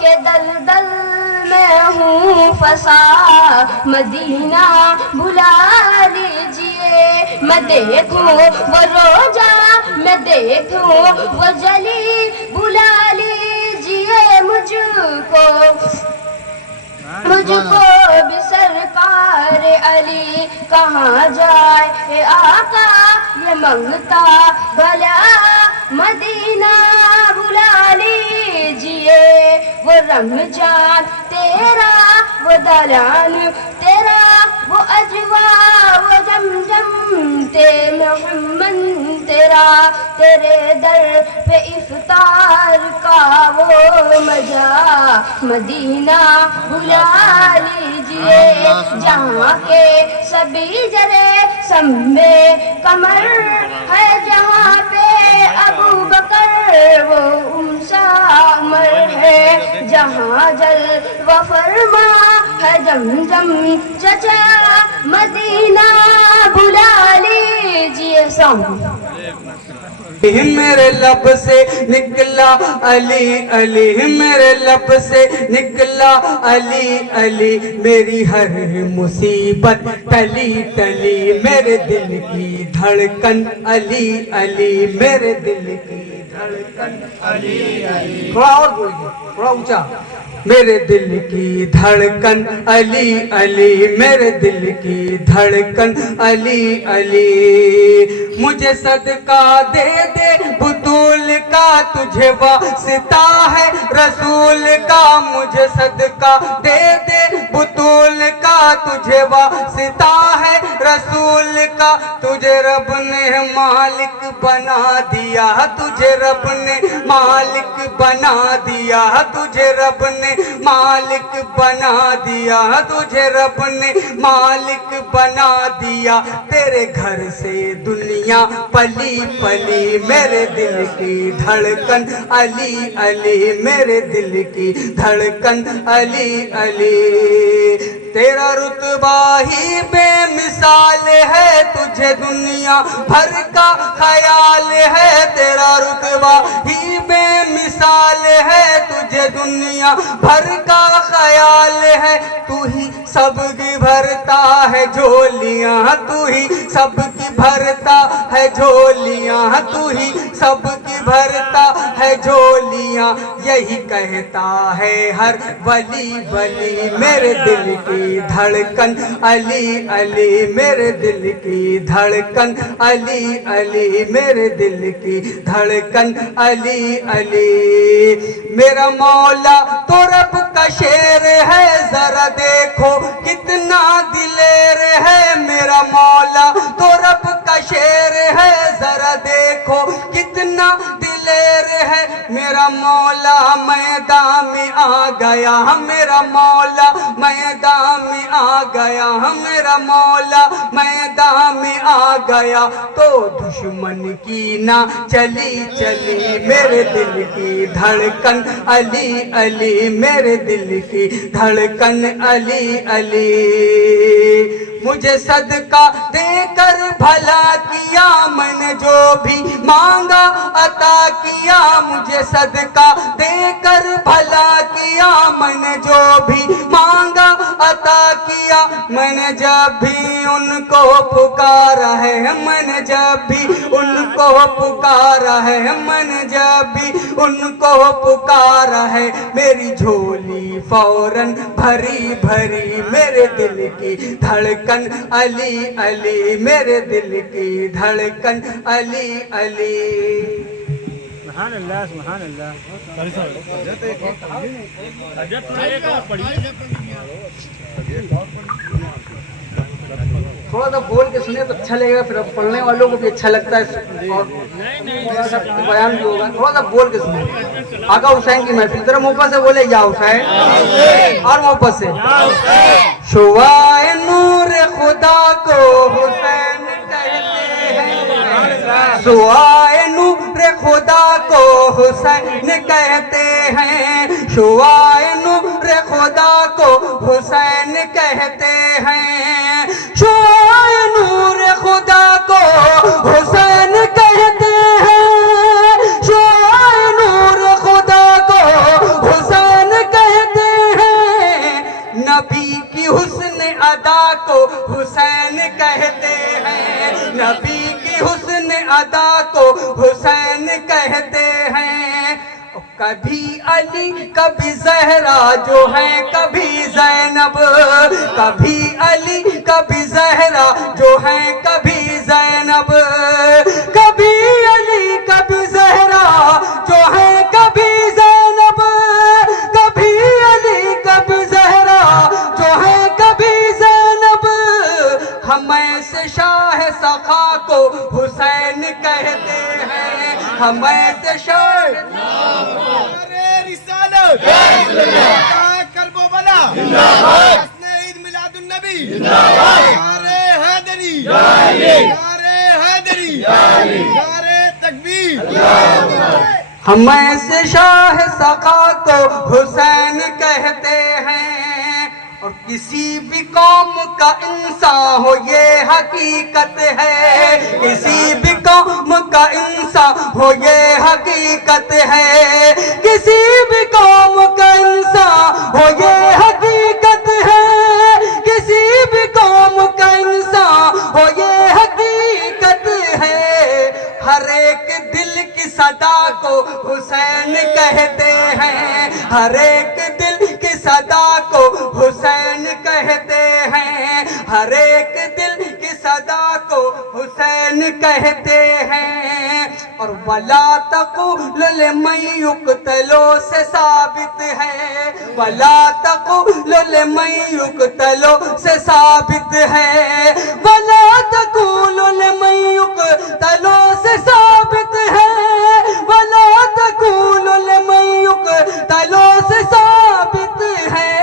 کہ دلدل میں ہوں پھنسا مدینہ بلا لیجئے میں دیکھوں وہ روجہ میں دیکھوں وہ جلی بلا لیجئے مجھ کو بھی سرکار علی کہاں جائے آقا یہ منگتا بھلا مدینہ بلا لیجئے وہ رمضان تیرا وہ دلان تیرا وہ اجوا وہ جمجم محمد تیرا تیرے در پہ افطار کا وہ مزہ مدینہ بلا لیجئے جہاں کے سبھی جرے سمے کمر ہے جہاں پہ ابو بکر وہ عمر ہے جہاں جلوہ فرما ہے زمزم چچا مدینہ بلا لیجئے سامنے میرے لب سے نکلا علی علی میرے لب سے نکلا علی علی میری ہر مصیبت ٹلی ٹلی میرے دل کی دھڑکن علی علی میرے دل کی دھڑکن علی علی تھوڑا اور بولیے تھوڑا اونچا میرے دل کی دھڑکن علی علی میرے دل کی دھڑکن علی علی مجھے صدقہ دے دے بطول کا تجھے واسطہ ہے رسول کا مجھے صدقہ دے دے بطول کا تجھے واسطہ ہے رسول کا تجھے رب نے مالک بنا دیا تجھے رب نے مالک بنا دیا تجھے رب نے مالک بنا دیا تجھے رب نے مالک بنا دیا تیرے گھر سے دنیا پلی پلی میرے دل کی دھڑکن علی علی میرے دل کی دھڑکن علی علی تیرا رتبہ ہی بے مثال ہے تجھے دنیا بھر کا خیال ہے تیرا رتبہ ہی بے مثال ہے تجھے دنیا بھر کا خیال ہے تو ہی سب کی بھرتا ہے جھولیاں تو ہی سب کی بھرتا ہے جھولیاں تو ہی سب کی بھرتا ہے جھولیاں یہی کہتا ہے ہر ولی ولی میرے دل کی دھڑکن علی علی میرے دل کی دھڑکن علی علی میرے دل کی دھڑکن علی علی میرا مولا تو رب کا شیر ہے ذرا دیکھو کتنا دلیر ہے میرا مولا تو رب کا شیر ہے ذرا دیکھو کتنا دلیر ہے میرا مولا میدان میں آ گیا میرا مولا میدان میں آ گیا میرا مولا میدان میں آ گیا تو دشمن کی نہ چلی چلی میرے دل کی دھڑکن علی علی میرے دل کی دھڑکن علی علی مجھے صدقہ دے کر بھلا کیا میں نے جو بھی مانگا عطا کیا مجھے صدقہ دے کر بھلا کیا میں نے جو بھی مانگا عطا کیا میں نے جب بھی ان کو پکارا ہے میں نے جب بھی ان کو پکارا ہے میں نے جب بھی ان کو پکارا ہے میری جھولی فوراً بھری بھری میرے دل کی دھڑکن علی علی میرے دل کی دھڑکن علی علی سبحان اللہ سبحان اللہ تھوڑا سا بول کے سنے تو اچھا لگے گا پھر پڑھنے والوں کو بھی اچھا لگتا ہے اور سب بیان بھی ہوگا تھوڑا سا بول کے سنے آقا حسین کی محفل ذرا محبت سے بولے یا حسین اور محبت سے شعاع نور خدا کو حسین کہتے ہیں شعاع نور خدا کو حسین کہتے ہیں شعاع نور خدا کو حسین کہتے ہیں شعاع نور خدا کو حسین کہتے ہیں شعاع نور خدا کو حسین کہتے ہیں، نبی کی حسن ادا کو حسین کہتے ہیں۔ کبھی علی کبھی زہرا جو ہے کبھی زینب، کبھی علی کبھی زہرا جو ہے کبھی زینب، کبھی علی کبھی زہرا جو ہے کبھی زینب، کبھی علی کبھی زہرا جو ہے کبھی زینب۔ ہم ایسے شاہ سخا کو حسین کہتے ہیں، ہم ایسے شاہ رسالت کربو بلا عید میلاد النبی نعرے حیدری نعرے حیدری نعرے تکبیر۔ ہم ایسے شاہ سخا کو حسین کہتے ہیں، اور کسی بھی قوم کا انسان ہو یہ حقیقت ہے، کسی بھی قوم کا انسان ہو یہ حقیقت ہے، کسی بھی قوم کا انسان ہو یہ حقیقت ہے، کسی بھی قوم کا انسان ہو یہ حقیقت ہے۔ ہر ایک دل کی صدا کو حسین کہتے ہیں، ہر ایک دل کی صدا کو حسین کہتے ہیں، ہر ایک دل کی صدا کو حسین کہتے ہیں۔ اور وَلَا تَقُولُ لِمَن يُقْتَلُ سے ثابت ہے، وَلَا تَقُولُ لِمَن يُقْتَلُ سے ثابت ہے، وَلَا تَقُولُ لِمَن يُقْتَلُ سے ثابت ہے، وَلَا تَقُولُ لِمَن يُقْتَلُ سے ثابت ہے۔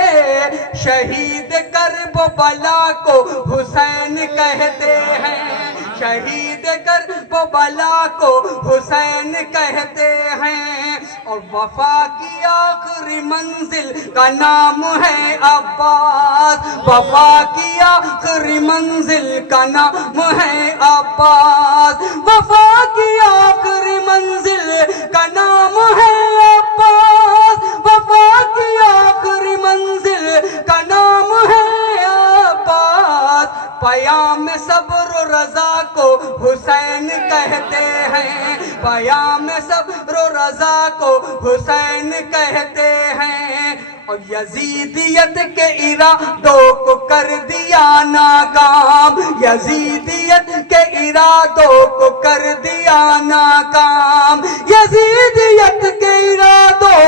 شہید کرب و بلا کو حسین کہتے ہیں، شہید کرب و بلا کو حسین کہتے ہیں۔ اور وفا کی آخری منزل کا نام ہے عباس، وفا کی آخری منزل کا نام ہے عباس، وفا کی آخری منزل کا نام ہے عباس، وفا کی آخری منزل کا نام ہے عباس۔ پیام صبر و رضا کو حسین کہتے ہیں، پیام صبر و رضا کو حسین کہتے ہیں۔ اور یزیدیت کے ارادوں کو کر دیا ناکام، یزیدیت کے ارادوں کو کر دیا ناکام، یزیدیت کے ارادوں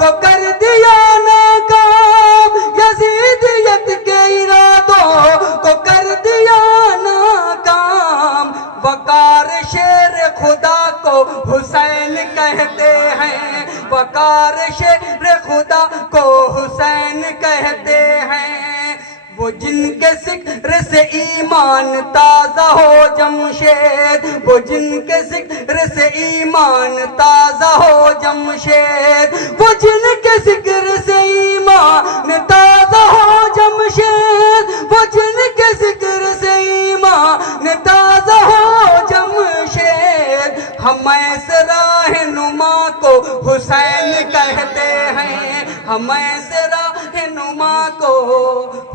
کو کر دیا ناکام، یزیدیت کے ارادوں کو کر دیا ناکام۔ وقار شیر خدا کو حسین کہتے ہیں، وقار شیر خدا کو حسین کہتے ہیں۔ وہ جن کے ذکر سے ایمان تازہ ہو جمشید، وہ جن کے ذکر سے ایمان تازہ ہو جمشید، وہ جن کے ذکر سے ایمان تازہ ہو جمشید، وہ جن کے ذکر سے ایمان تازہ ہو جمشید۔ ہم ایسے رہنما کو حسین کہتے ہیں، ہم ایسے رہنما کو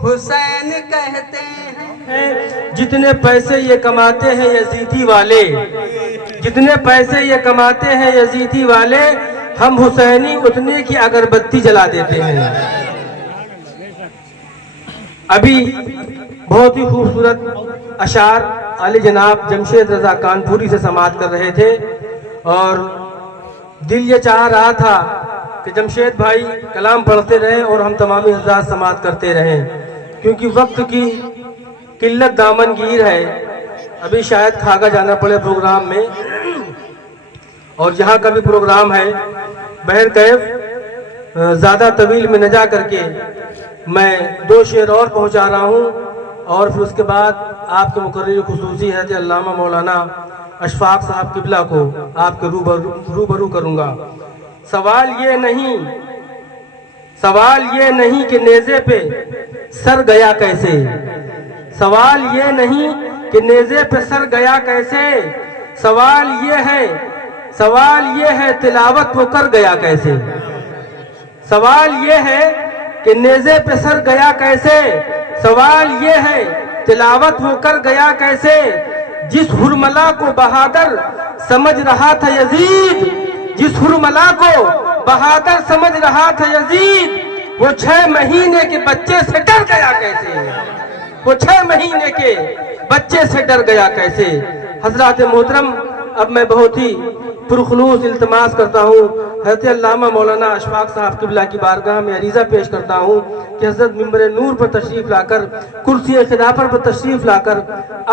حسین کہتے ہیں۔ جتنے پیسے یہ کماتے ہیں یزیدی والے، جتنے پیسے یہ کماتے ہیں یزیدی والے، ہم حسینی اتنے کی اگربتی جلا دیتے ہیں۔ ابھی بہت ہی خوبصورت اشعار علی جناب جمشید رضا کانپوری سے سماعت کر رہے تھے، اور دل یہ چاہ رہا تھا کہ جمشید بھائی کلام پڑھتے رہیں اور ہم تمامی حضرات سماعت کرتے رہیں، کیونکہ وقت کی قلت دامن گیر ہے۔ ابھی شاید کھاگا جانا پڑے پروگرام میں، اور یہاں کا بھی پروگرام ہے۔ بہرکیف زیادہ طویل میں نہ جا کر کے میں 2 شعر اور پہنچا رہا ہوں، اور پھر اس کے بعد آپ کے مقرر خصوصی حضرت علامہ مولانا اشفاق صاحب قبلہ کو آپ کے روبرو کروں گا۔ سوال یہ نہیں کہ نیزے پہ سر گیا کیسے، سوال یہ نہیں کہ نیزے پہ سر گیا کیسے، سوال یہ ہے تلاوت وہ کر گیا کیسے، سوال یہ ہے کہ نیزے پہ سر گیا کیسے، سوال یہ ہے تلاوت وہ کر گیا کیسے جس حرملا کو بہادر سمجھ رہا تھا یزید، جس حرملا کو بہادر سمجھ رہا تھا یزید، وہ 6 مہینے کے بچے سے ڈر گیا کیسے، وہ 6 مہینے کے بچے سے ڈر گیا کیسے۔ حضرات محترم، اب میں بہت ہی پرخلوص التماس کرتا ہوں حضرت علامہ مولانا اشفاق صاحب قبلہ کی بارگاہ میں عریضہ پیش کرتا ہوں کہ حضرت ممبر نور پر تشریف لا کر، کرسی خلافت پر تشریف لا کر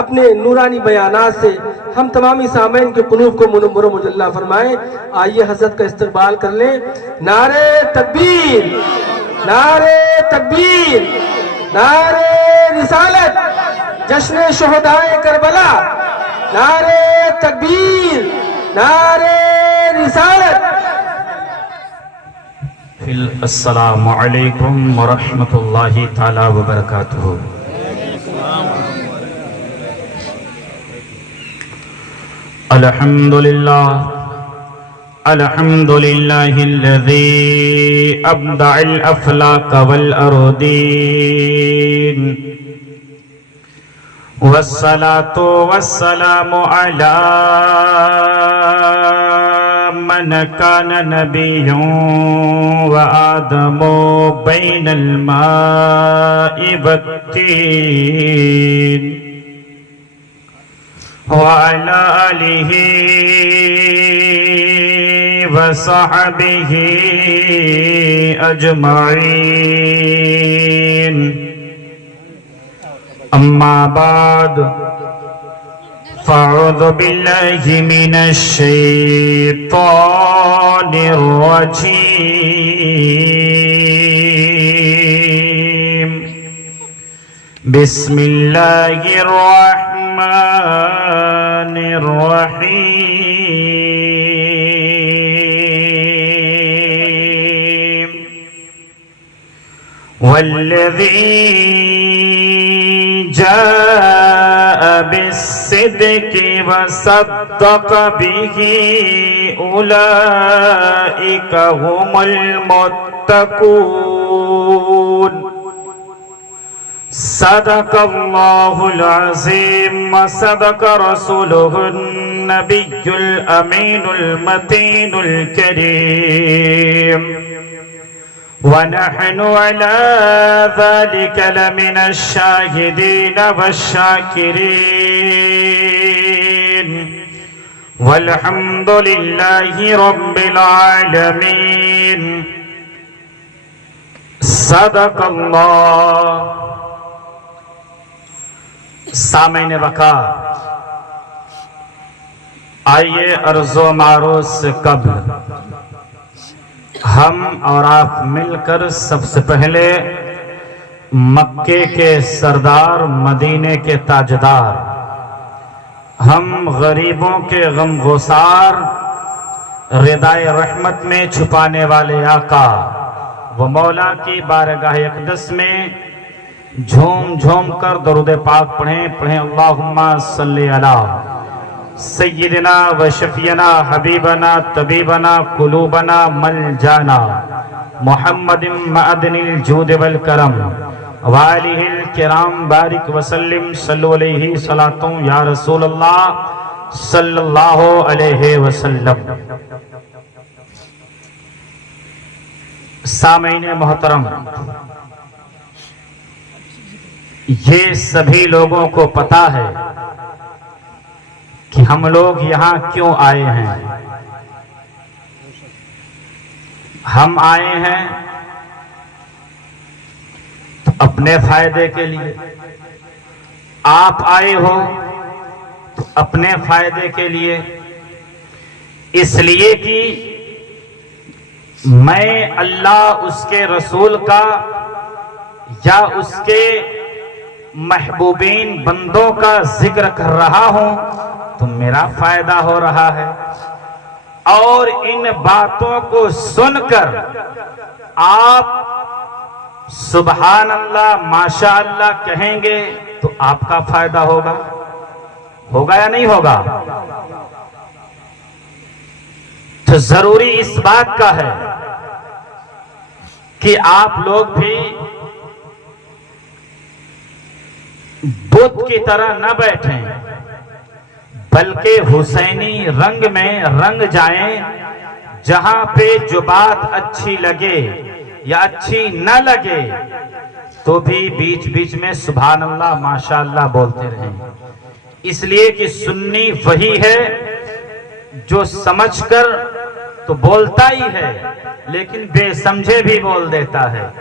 اپنے نورانی بیانات سے ہم تمامی سامعین کے قلوب کو منور و مجلہ فرمائیں۔ آئیے حضرت کا استقبال کر لیں۔ نعرہ تکبیر، نعرہ تکبیر، نعرہ رسالت، جشن شہدائے کربلا، نعرہ تکبیر، نعرہ رسالت۔ السلام علیکم ورحمۃ اللہ تعالی وبرکاتہ۔ الحمد للہ الذی ابدع الافلاق والارضین، والصلاة والسلام علی من کان نبی وآدم بین الماء والتین، وعلى آلہ وصحبہ اجمعین، اما بعد فاعوذ باللہ من الشیطان الرجیم، بسم اللہ الرحمن الرحیم، والذی جاء بالصدق وصدق به أولئك هم المتقون۔ صدق الله العظيم وصدق رسوله النبي الأمين المتين الكريم، ونحن على ذلك لمن الشاهدين والشاكرين، والحمد لله رب العالمين۔ صدق اللہ۔ سامعین وقار، آئیے عرض و معروض سے قبل ہم اور آپ مل کر سب سے پہلے مکے کے سردار، مدینے کے تاجدار، ہم غریبوں کے غم گسار، ردائے رحمت میں چھپانے والے آقا وہ مولا کی بارگاہ اقدس میں جھوم جھوم کر درود پاک پڑھیں اللہم صلی علی سیدنا و شفینا حبیبنا طبیبنا قلوبنا ملجانا محمد معدن الجود والکرم وآلہ الکرام بارک وسلم صلو علیہ صلاۃ یا رسول اللہ صلی اللہ علیہ وسلم۔ سامعین محترم، یہ سبھی لوگوں کو پتا ہے کہ ہم لوگ یہاں کیوں آئے ہیں۔ ہم آئے ہیں تو اپنے فائدے کے لیے، آپ آئے ہو تو اپنے فائدے کے لیے، اس لیے کہ میں اللہ اس کے رسول کا یا اس کے محبوبین بندوں کا ذکر کر رہا ہوں تو میرا فائدہ ہو رہا ہے، اور ان باتوں کو سن کر آپ سبحان اللہ ماشاء اللہ کہیں گے تو آپ کا فائدہ ہوگا یا نہیں ہوگا؟ تو ضروری اس بات کا ہے کہ آپ لوگ بھی बुत की तरह न बैठें, बल्कि हुसैनी रंग में रंग जाएं। जहां पे जो बात अच्छी लगे या अच्छी न लगे तो भी बीच बीच में सुभान अल्लाह माशाअल्लाह बोलते रहें। इसलिए कि सुन्नी वही है जो समझकर तो बोलता ही है लेकिन बेसमझे भी बोल देता है।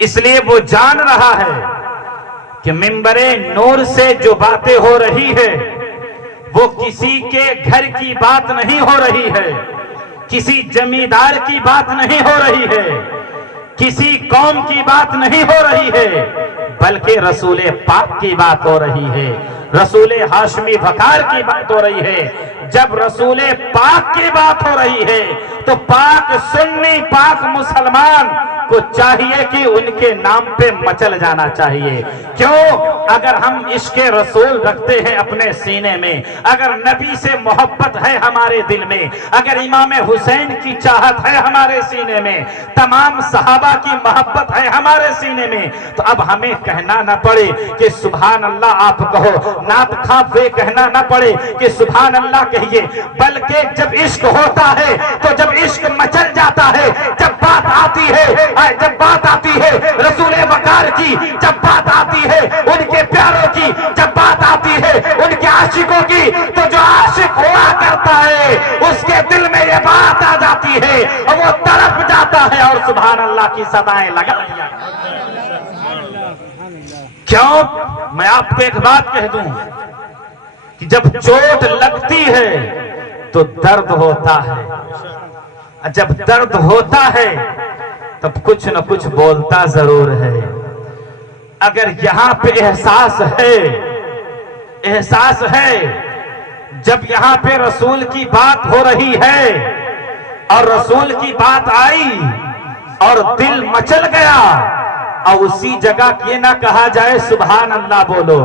इसलिए वो जान रहा है कि मिंबरे नूर से जो बातें हो रही है वो किसी के घर की बात नहीं हो रही है, किसी जमींदार की बात नहीं हो रही है, किसी कौम की बात नहीं हो रही है, बल्कि रसूले पाक की बात हो रही है, रसूले हाशमी वकार की बात हो रही है। जब रसूले पाक की बात हो रही है तो पाक सुन्नी पाक मुसलमान को चाहिए कि उनके नाम पे मचल जाना चाहिए। क्यों? अगर हम इश्क़े रसूल रखते हैं अपने सीने में, अगर नबी से मोहब्बत है हमारे दिल में, अगर इमाम हुसैन की चाहत है हमारे सीने में, तमाम सहाबा की मोहब्बत है हमारे सीने में, तो अब हमें कहना न पड़े कि सुभान अल्लाह आप कहो, नात खा वे कहना न पड़े कि सुभान अल्लाह कहिए, बल्कि जब इश्क होता है तो जब इश्क मचल जाता है, जब बात आती है, जब बात आती है रसूले वकार की, जब बात आती है उनके प्यारों की, जब बात आती है उनके आशिकों की, तो जो आशिक हुआ करता है उसके दिल में ये बात आ जाती है और वो तड़प जाता है और सुभान अल्लाह की सदाएं लगा। क्यों? मैं आपको एक बात कह दूं कि जब चोट लगती है तो दर्द होता है, जब दर्द होता है तब कुछ न कुछ बोलता जरूर है। अगर यहां पे एहसास है, जब यहां पे रसूल की बात हो रही है और रसूल की बात आई और दिल मचल गया, और उसी जगह ये ना कहा जाए सुभान अल्लाह बोलो,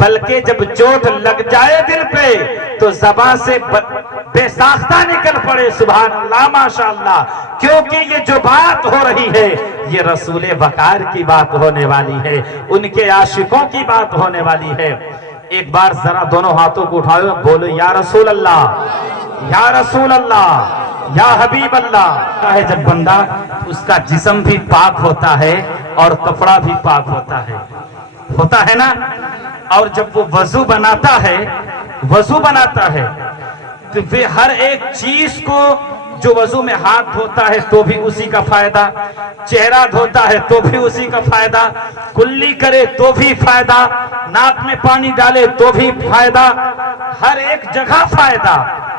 बल्कि जब चोट लग जाए दिल पे तो ज़बान से बेसाख्ता निकल पड़े सुभान अल्लाह माशाअल्लाह। क्योंकि ये जो बात हो रही है ये रसूले वकार की बात होने वाली है, उनके आशिकों की बात होने वाली है। एक बार जरा दोनों हाथों को उठाओ, बोलो या रसूल अल्लाह, या रसूल अल्लाह, या हबीब अल्लाह। है जब बंदा, उसका जिस्म भी पाक होता है और कपड़ा भी पाक होता है ना। और जब वो वजू बनाता है तो वे हर एक चीज को, जो वजू में हाथ धोता है तो भी उसी का फायदा, चेहरा धोता है तो भी उसी का फायदा, कुल्ली करे तो भी फायदा, नाक में पानी डाले तो भी फायदा, हर एक जगह फायदा।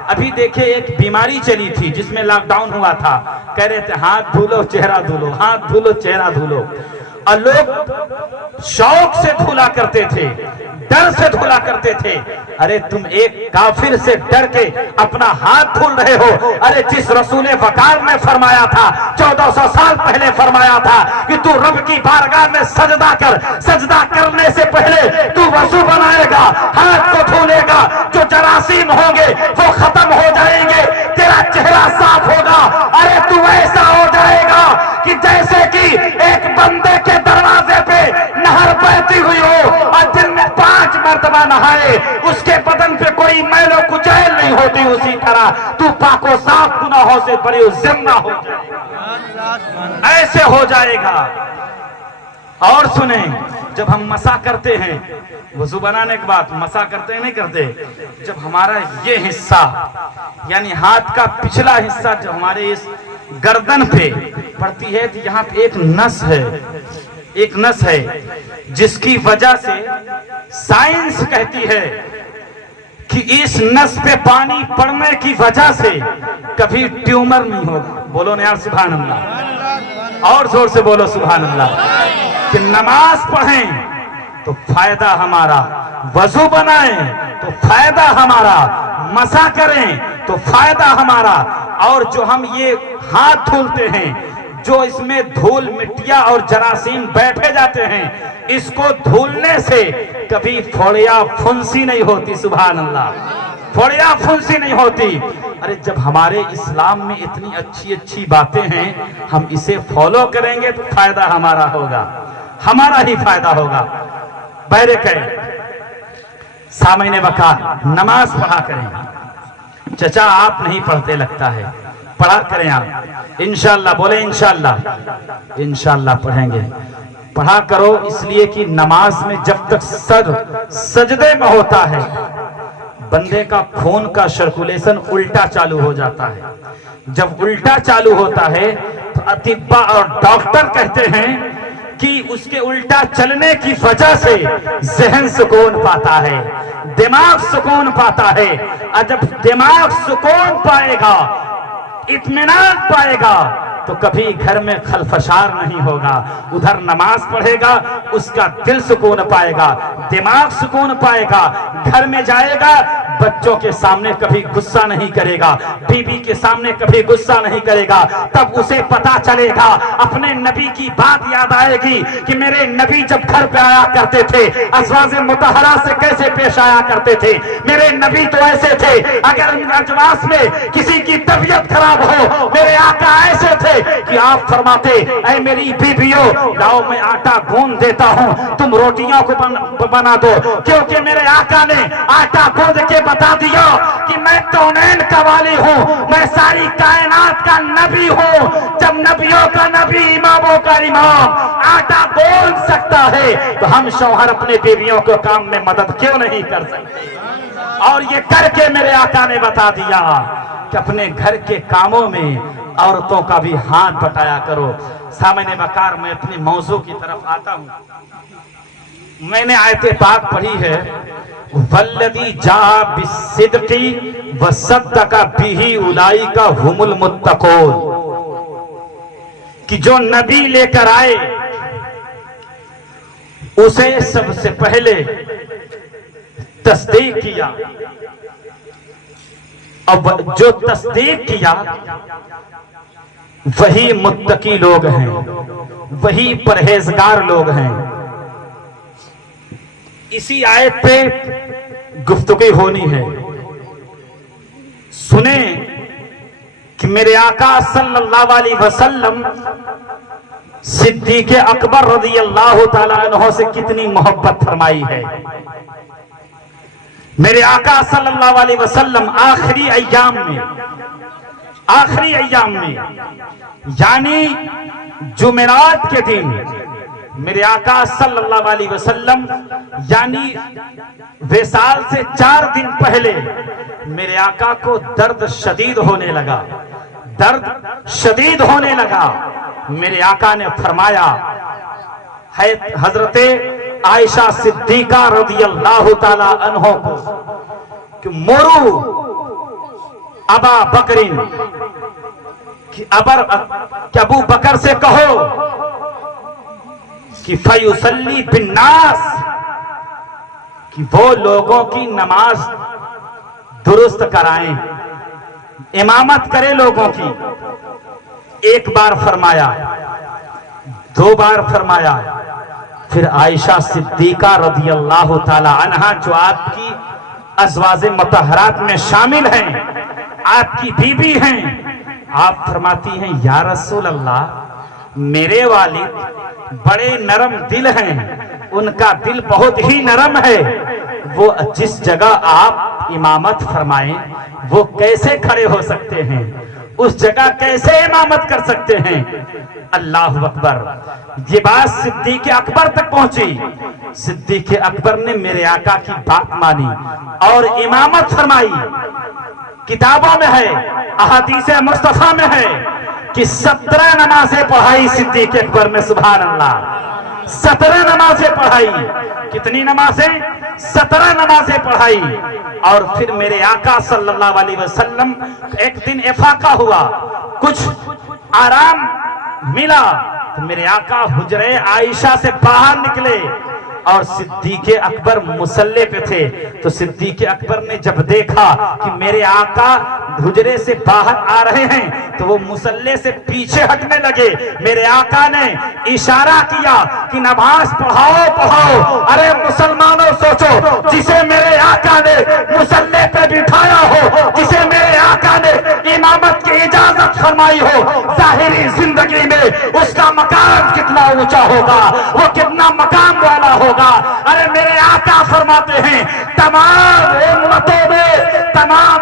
अभी देखिए एक बीमारी चली थी जिसमें लॉकडाउन हुआ था, कह रहे थे हाथ धुलो चेहरा धुलो, हाथ धुलो चेहरा धुलो, और लोग शौक से धुला करते थे, डर से धुला करते थे। अरे तुम एक काफिर से डर के अपना हाथ धुल रहे हो। अरे जिस रसूल वकार ने फरमाया था 1400 साल पहले फरमाया था कि तू रब की बारगाह में सजदा कर, सजदा करने से पहले तू वजू बनाएगा, हाथ को धुलेगा, जो जरासीम होंगे वो खत्म हो जाएंगे, तेरा चेहरा साफ होगा। अरे तू ऐसा हो जाएगा कि जैसे कि एक बंदे के दरवाजे पे नहर बहती हुई हो और दिन में 5 मरतबा नहाए, उसके बदन पे कोई मैलो कुचैल नहीं होती, उसी तरह तू पाको साफ गुनाहों से बरी जिम्मा हो जाएगा, ऐसे हो जाएगा। और सुने, जब हम मसा करते हैं वजू बनाने के बाद मसा करते नहीं करते, जब हमारा ये हिस्सा यानी हाथ का पिछला हिस्सा जब हमारे इस गर्दन पे पड़ती है तो यहाँ पे एक नस है जिसकी वजह से साइंस कहती है कि इस नस पे पानी पड़ने की वजह से कभी ट्यूमर नहीं होगा। बोलो ना यार सुभान अल्लाह, और जोर से बोलो सुभान अल्लाह। कि नमाज पढ़ें तो फायदा हमारा, वजू बनाएं तो फायदा हमारा, मसा करें तो फायदा हमारा। और जो हम ये हाथ धुलते हैं, जो इसमें धूल मिट्टियां और जरासीम बैठे जाते हैं, इसको धुलने से कभी फोड़िया फुंसी नहीं होती। सुभान अल्लाह, फोड़िया फुंसी नहीं होती। अरे जब हमारे इस्लाम में इतनी अच्छी अच्छी बातें हैं, हम इसे फॉलो करेंगे तो फायदा हमारा होगा, हमारा ही फायदा होगा। बैरक है, सामने वकार नमाज पढ़ा करें। चचा आप नहीं पढ़ते लगता है, पढ़ा करें आप इंशाअल्लाह। बोले इंशाअल्लाह, इंशाअल्लाह पढ़ेंगे। पढ़ा करो इसलिए कि नमाज में जब तक सर सजदे में होता है बंदे का खून का सर्कुलेशन उल्टा चालू हो जाता है। जब उल्टा चालू होता है तो अतिब्बा और डॉक्टर कहते हैं कि उसके उल्टा चलने की वजह से जहन सुकून पाता है, दिमाग सुकून पाता है। और जब दिमाग सुकून पाएगा, इत्मीनान पाएगा, तो कभी घर में खलफशार नहीं होगा। उधर नमाज पढ़ेगा, उसका दिल सुकून पाएगा, दिमाग सुकून पाएगा, घर में जाएगा, बच्चों के सामने कभी गुस्सा नहीं करेगा, बीवी के सामने कभी गुस्सा नहीं करेगा। तब उसे पता चलेगा, अपने नबी की बात याद आएगी कि मेरे नबी जब घर पे आया करते थे अज़वाज मुतहरा से कैसे पेश आया करते थे। मेरे नबी तो ऐसे थे, अगर अजवास में किसी की तबीयत खराब हो मेरे आका ऐसे थे कि आप फरमाते, ऐ मेरी बीवियों लाओ मैं आटा गूंद देता हूं, तुम रोटियों को बना दो। क्योंकि मेरे आका ने आटा गूंद के बता दिया कि मैं कौनैन का वाली हूं, मैं सारी कायनात का नबी हूं। जब नबियों का नबी, इमामों का इमाम आटा गूंद सकता है तो हम शौहर अपने बीवियों को काम में मदद क्यों नहीं कर सकते। और ये करके मेरे आका ने बता दिया कि अपने घर के कामों में औरतों का भी हाथ बटाया करो। सामने वकार मैं अपनी मौजू की तरफ आता हूं। मैंने आयते पाक पढ़ी है, वल्लदी जा बिस्सिद्क़ी व सद्दक़ा बिही उलाइका हुमुल मुत्तक़ून, कि जो नबी लेकर आए उसे सबसे पहले तस्दीक किया, अब जो तस्दीक किया वही मुत्तकी लोग हैं, वही परहेजगार लोग हैं। इसी आयत पे गुफ्तगू होनी है। सुने कि मेरे आका सल्लल्लाहु अलैहि वसल्लम सिद्दीक़ अकबर रज़ियल्लाहु ताला अन्हु से कितनी मोहब्बत फरमाई है। मेरे आका सल्लल्लाहु अलैहि वसल्लम आखिरी अय्याम में यानी जुमेरात के दिन मेरे आका सल्लल्लाहु अलैहि वसल्लम यानी वेसाल से 4 दिन पहले मेरे आका को दर्द शदीद होने लगा, दर्द शदीद होने लगा। मेरे आका ने फरमाया है हजरते आयशा सिद्दीका रज़ियल्लाहु ताला अन्हो को कि मोरू अबा बकरिन, कि अबू बकर से कहो कि फयुसल्ली बिन्नास, कि वो लोगों की नमाज दुरुस्त कराएं, इमामत करे लोगों की। एक बार फरमाया, 2 बार फरमाया, फिर आयशा सिद्दीका रज़ियल्लाहु ताला अन्हा जो आपकी अज़वाज मुतहरात में शामिल हैं, आपकी बीबी हैं, आप फरमाती हैं या रसूल अल्लाह मेरे वालिद बड़े नरम दिल हैं, उनका दिल बहुत ही नरम है, वो जिस जगह आप इमामत फरमाएं वो कैसे खड़े हो सकते हैं, उस जगह कैसे इमामत कर सकते हैं। अल्लाह अकबर। ये बात सिद्दीक़ अकबर तक पहुंची। सिद्दीक़ अकबर ने मेरे आका की बात मानी और इमामत फरमाई। किताबों में है, अहादीस मुस्तफा में है कि 17 नमाजें पढ़ाई सिद्दीक़ अकबर ने। सुभान अल्लाह, 17 नमाजें पढ़ाई। कितनी नमाजें? 17 नमाजें पढ़ाई। और फिर मेरे आका सल्लल्लाहु अलैहि वसल्लम एक दिन इफाका हुआ, कुछ आराम मिला, तो मेरे आका हुजरे आयशा से बाहर निकले और सिद्दीक़ अकबर मुसल्ले पे थे। तो सिद्दीक़ अकबर ने जब देखा कि मेरे आका हुजरे से बाहर आ रहे हैं तो वो मुसल्ले से पीछे हटने लगे। मेरे आका ने इशारा किया कि नमाज पढ़ाओ। अरे मुसलमानों सोचो, जिसे मेरे आका ने मुसल्ले पे बिठाया हो, जिसे मेरे आका ने इमामत की इजाजत फरमाई हो, जाहिरी जिंदगी में उसका मकाम कितना ऊंचा होगा, वो कितना मकाम वाला होगा। अरे फरमाते हैं तमाम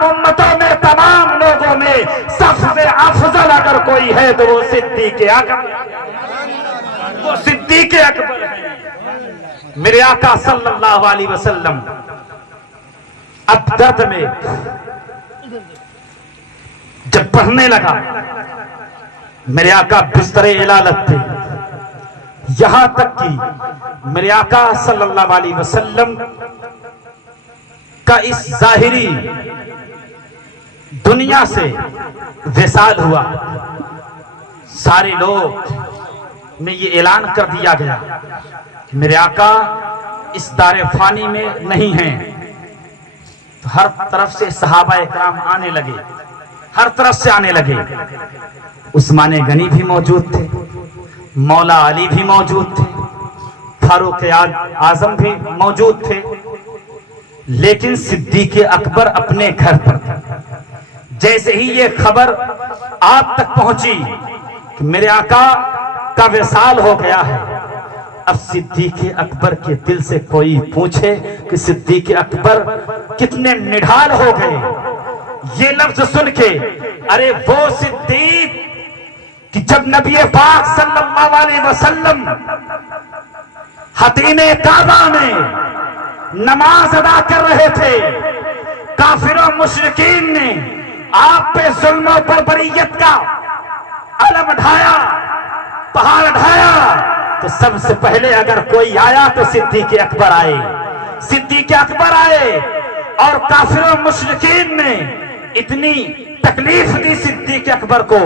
उम्मतों में तमाम लोगों में सबसे अफजल अगर कोई है तो वो सिद्दीक़ अकबर है। मेरे आका सल्लल्लाहु अलैहि वसल्लम अब दर्द में जब पढ़ने लगा, मेरे आका बिस्तर इलालत थे, यहां तक कि मेरे आका सल्लल्लाहु अलैहि वसल्लम का इस जाहिरी दुनिया से विसाल हुआ। सारे लोग ने ये ऐलान कर दिया गया कि मेरे आका इस दारे फानी में नहीं हैं। तो हर तरफ से सहाबा इकराम आने लगे, हर तरफ से आने लगे। उस्मान गनी भी मौजूद थे, मौला अली भी मौजूद थे, फारूक आजम भी मौजूद थे, लेकिन सिद्दीक़ अकबर अपने घर पर थे। जैसे ही ये खबर आप तक पहुंची कि मेरे आका का विसाल हो गया है, अब सिद्दीक़ अकबर के दिल से कोई पूछे कि सिद्दीक़ अकबर कितने निढाल हो गए। ये लफ्ज सुन के, अरे वो सिद्दीक़ कि जब नबी पाक सल्लल्लाहु अलैहि वसल्लम हतीमे काबा में नमाज अदा कर रहे थे, काफिरों मुशरिकीन ने आप पे जुल्म और बर्बरियत का अलम ढाया, पहाड़ ढाया, तो सबसे पहले अगर कोई आया तो सिद्दीक़ अकबर आए। सिद्दीक़ अकबर आए और काफिरों मुशरिकीन ने इतनी तकलीफ दी सिद्दीक़ अकबर को,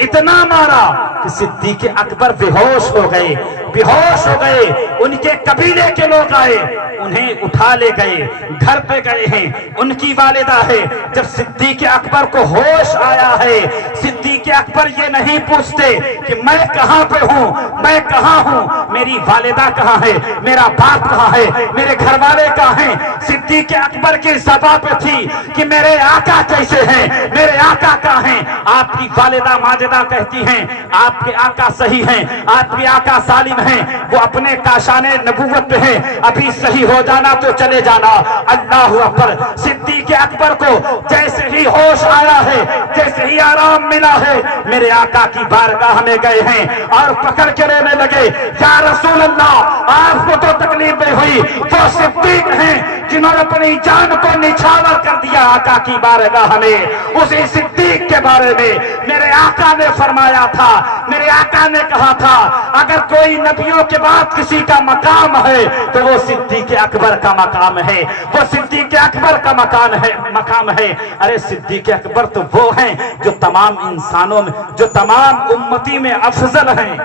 इतना मारा कि सिद्दीक़ अकबर बेहोश हो गए, बेहोश हो गए। उनके कबीले के लोग आए, उन्हें उठा ले गए, घर पे गए हैं। उनकी वालिदा है, जब सिद्दीक़ अकबर को होश आया है, सिद्दीक़ अकबर ये नहीं पूछते कि मैं कहां पे हूं, मैं कहां हूं, मेरी वालिदा कहां है, मेरा बाप कहां है, मेरे घर वाले कहां हैं। सिद्दीक़ अकबर की ज़बान पे थी कि मेरे आका कैसे हैं, मेरे आका कहां हैं। आपकी वालिदा माजिदा कहती हैं आपके आका सही हैं, आपके आका सालिम हैं, वो अपने काशाने नबूवत पे हैं, अभी सही हो जाना तो चले जाना। अल्लाहु अकबर। सिद्दीक़ अकबर को जैसे ही होश आया है, जैसे ही आराम मिला है, मेरे आका की बारगाह में गए हैं और पकड़ के रोने लगे, या रसूल अल्लाह, आपको तो तकलीफ नहीं हुई, वो सिद्दीक़ हैं जिन्होंने अपनी जान को निछावर कर दिया आका की बारगाह में। उसी सिद्दीक़ के बारे में मेरे आका ने फरमाया था, मेरे आका ने कहा था, अगर कोई नबियों के बाद किसी का मकाम है तो वो सिद्दीक़ अकबर का मकाम है, वो सिद्दीक़ अकबर का मकाम है। अरे सिद्दीक़ अकबर तो वो हैं जो तमाम इंसानों में, जो तमाम उम्मती में अफजल हैं,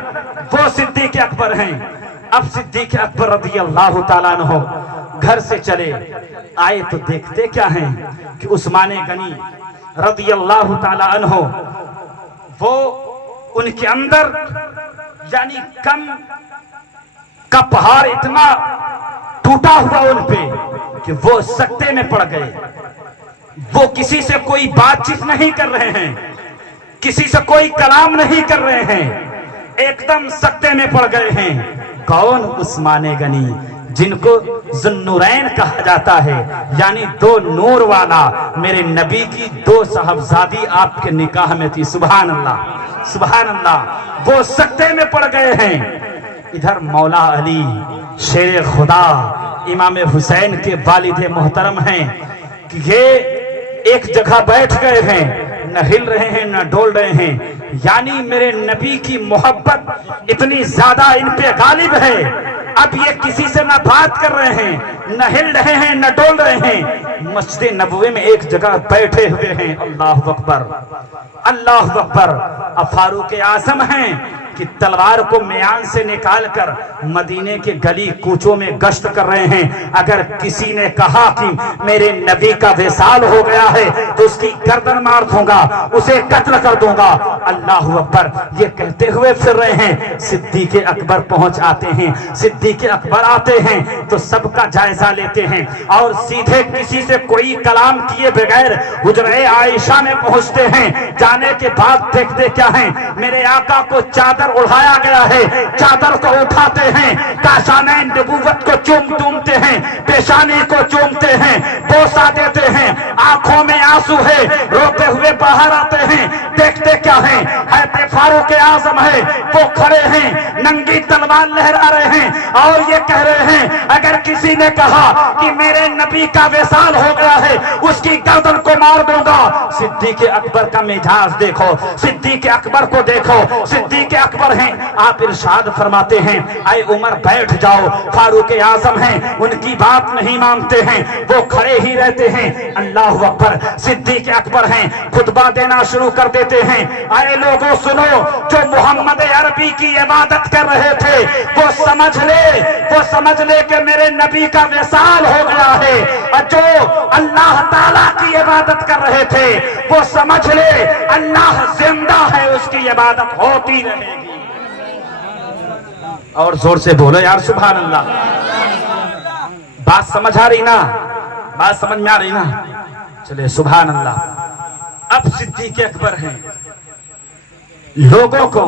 वो सिद्दीक़ अकबर हैं। अब सिद्दीक़ अकबर रज़ियल्लाहु ताला अन्हु घर से चले आए तो देखते क्या हैं कि उस्मान गनी रज़ियल्लाहु ताला अन्हु, वो उनके अंदर यानी कम का पहाड़ इतना टूटा हुआ उन पे कि वो सकते में पड़ गए। वो किसी से कोई बातचीत नहीं कर रहे हैं, किसी से कोई कलाम नहीं कर रहे हैं, एकदम सकते में पड़ गए हैं। कौन? उस्मान गनी, जिनको ज़ुन्नुरैन कहा जाता है, यानी दो नूर वाला। मेरे नबी की दो साहबजादी आपके निकाह में थी। सुभान अल्लाह, सुभान अल्लाह। वो सकते में पड़ गए हैं। इधर मौला अली शेर खुदा इमाम हुसैन के वालिद मोहतरम हैं कि ये एक जगह बैठ गए हैं, न हिल रहे हैं न डोल रहे हैं। यानी मेरे नबी की मोहब्बत इतनी ज्यादा इन पे गालिब है, अब ये किसी से न बात कर रहे हैं, न हिल रहे हैं न डोल रहे हैं, मस्जिद नबवी में एक जगह बैठे हुए हैं। अल्लाह अकबर, अल्लाह अकबर। अब फारूक आजम हैं कि तलवार को म्यान से निकालकर मदीने के गली कूचों में गश्त कर रहे हैं। अगर किसी ने कहा कि मेरे नबी का विसाल हो गया है तो उसकी गर्दन मार दूंगा, उसे कत्ल कर दूंगा। अल्लाह अकबर। ये कहते हुए फिर रहे हैं। सिद्दीक़ अकबर पहुंच आते हैं। सिद्दीक़ अकबर आते हैं तो सबका जायजा लेते हैं और सीधे किसी से कोई कलाम किए बगैर हुजरे आयशा में पहुंचते हैं। जाने के बाद देखते क्या हैं, मेरे आका को चादर चादर उड़ाया गया है, चादर को उठाते हैं, काशानैन नबूवत को चूमते हैं, पेशानी को चूमते हैं, बोसा देते हैं, आंखों में आंसू है, रोते हुए बाहर आते हैं। देखते क्या है फारूक आजम है, वो खड़े हैं, नंगी तलवार लहरा रहे हैं और ये कह रहे हैं अगर किसी ने कहा कि मेरे नबी का विसाल हो गया है, उसकी गर्दन को मार दूंगा। सिद्दीक अकबर का मिजाज देखो, सिद्दीक अकबर को देखो, सिद्दीक अकबर हैं। आप इरशाद फरमाते हैं ऐ उमर बैठ जाओ, फारूक आजम हैं, उनकी बात नहीं मानते हैं, वो खड़े ही रहते हैं। अल्लाह अकबर। सिद्दीक अकबर हैं, खुतबा देना शुरू कर देते हैं। ऐ लोगों सुनो, जो मोहम्मद अरबी की इबादत कर रहे थे वो समझ ले कि मेरे नबी का विसाल हो गया है, और जो अल्लाह ताला की इबादत कर रहे थे वो समझ ले अल्लाह जिंदा है, उसकी इबादत होती रहेगी। और जोर से बोलो यार सुभान अल्लाह। बात समझ आ रही ना? बात समझ में आ रही ना? चले सुभान अल्लाह। अब सिद्दीक अकबर हैं, लोगों को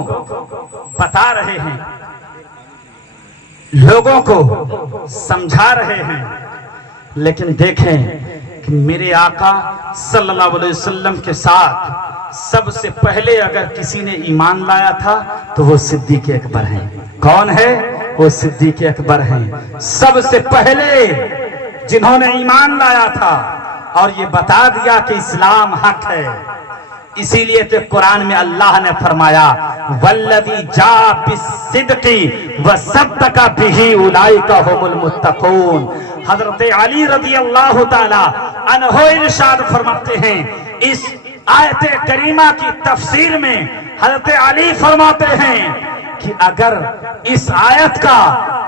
बता रहे हैं, लोगों को समझा रहे हैं, लेकिन देखें कि मेरे आका सल्लल्लाहु अलैहि वसल्लम के साथ सबसे पहले अगर किसी ने ईमान लाया था तो वो सिद्दीक अकबर हैं। कौन है वो? सिद्दीक अकबर हैं, सबसे पहले जिन्होंने ईमान लाया था और ये बता दिया कि इस्लाम हक है। इसीलिए तो कुरान में अल्लाह ने फरमाया वल्लदी जा बिस्सिद्क़ी व सद्दक़ा बिही उलाइका हुमुल मुत्तक़ून। हजरत अली रज़ी अल्लाह ताला अन्हु इरशाद फरमाते हैं, इस आयत करीमा की तफसीर में हजरत अली फरमाते हैं कि अगर इस आयत का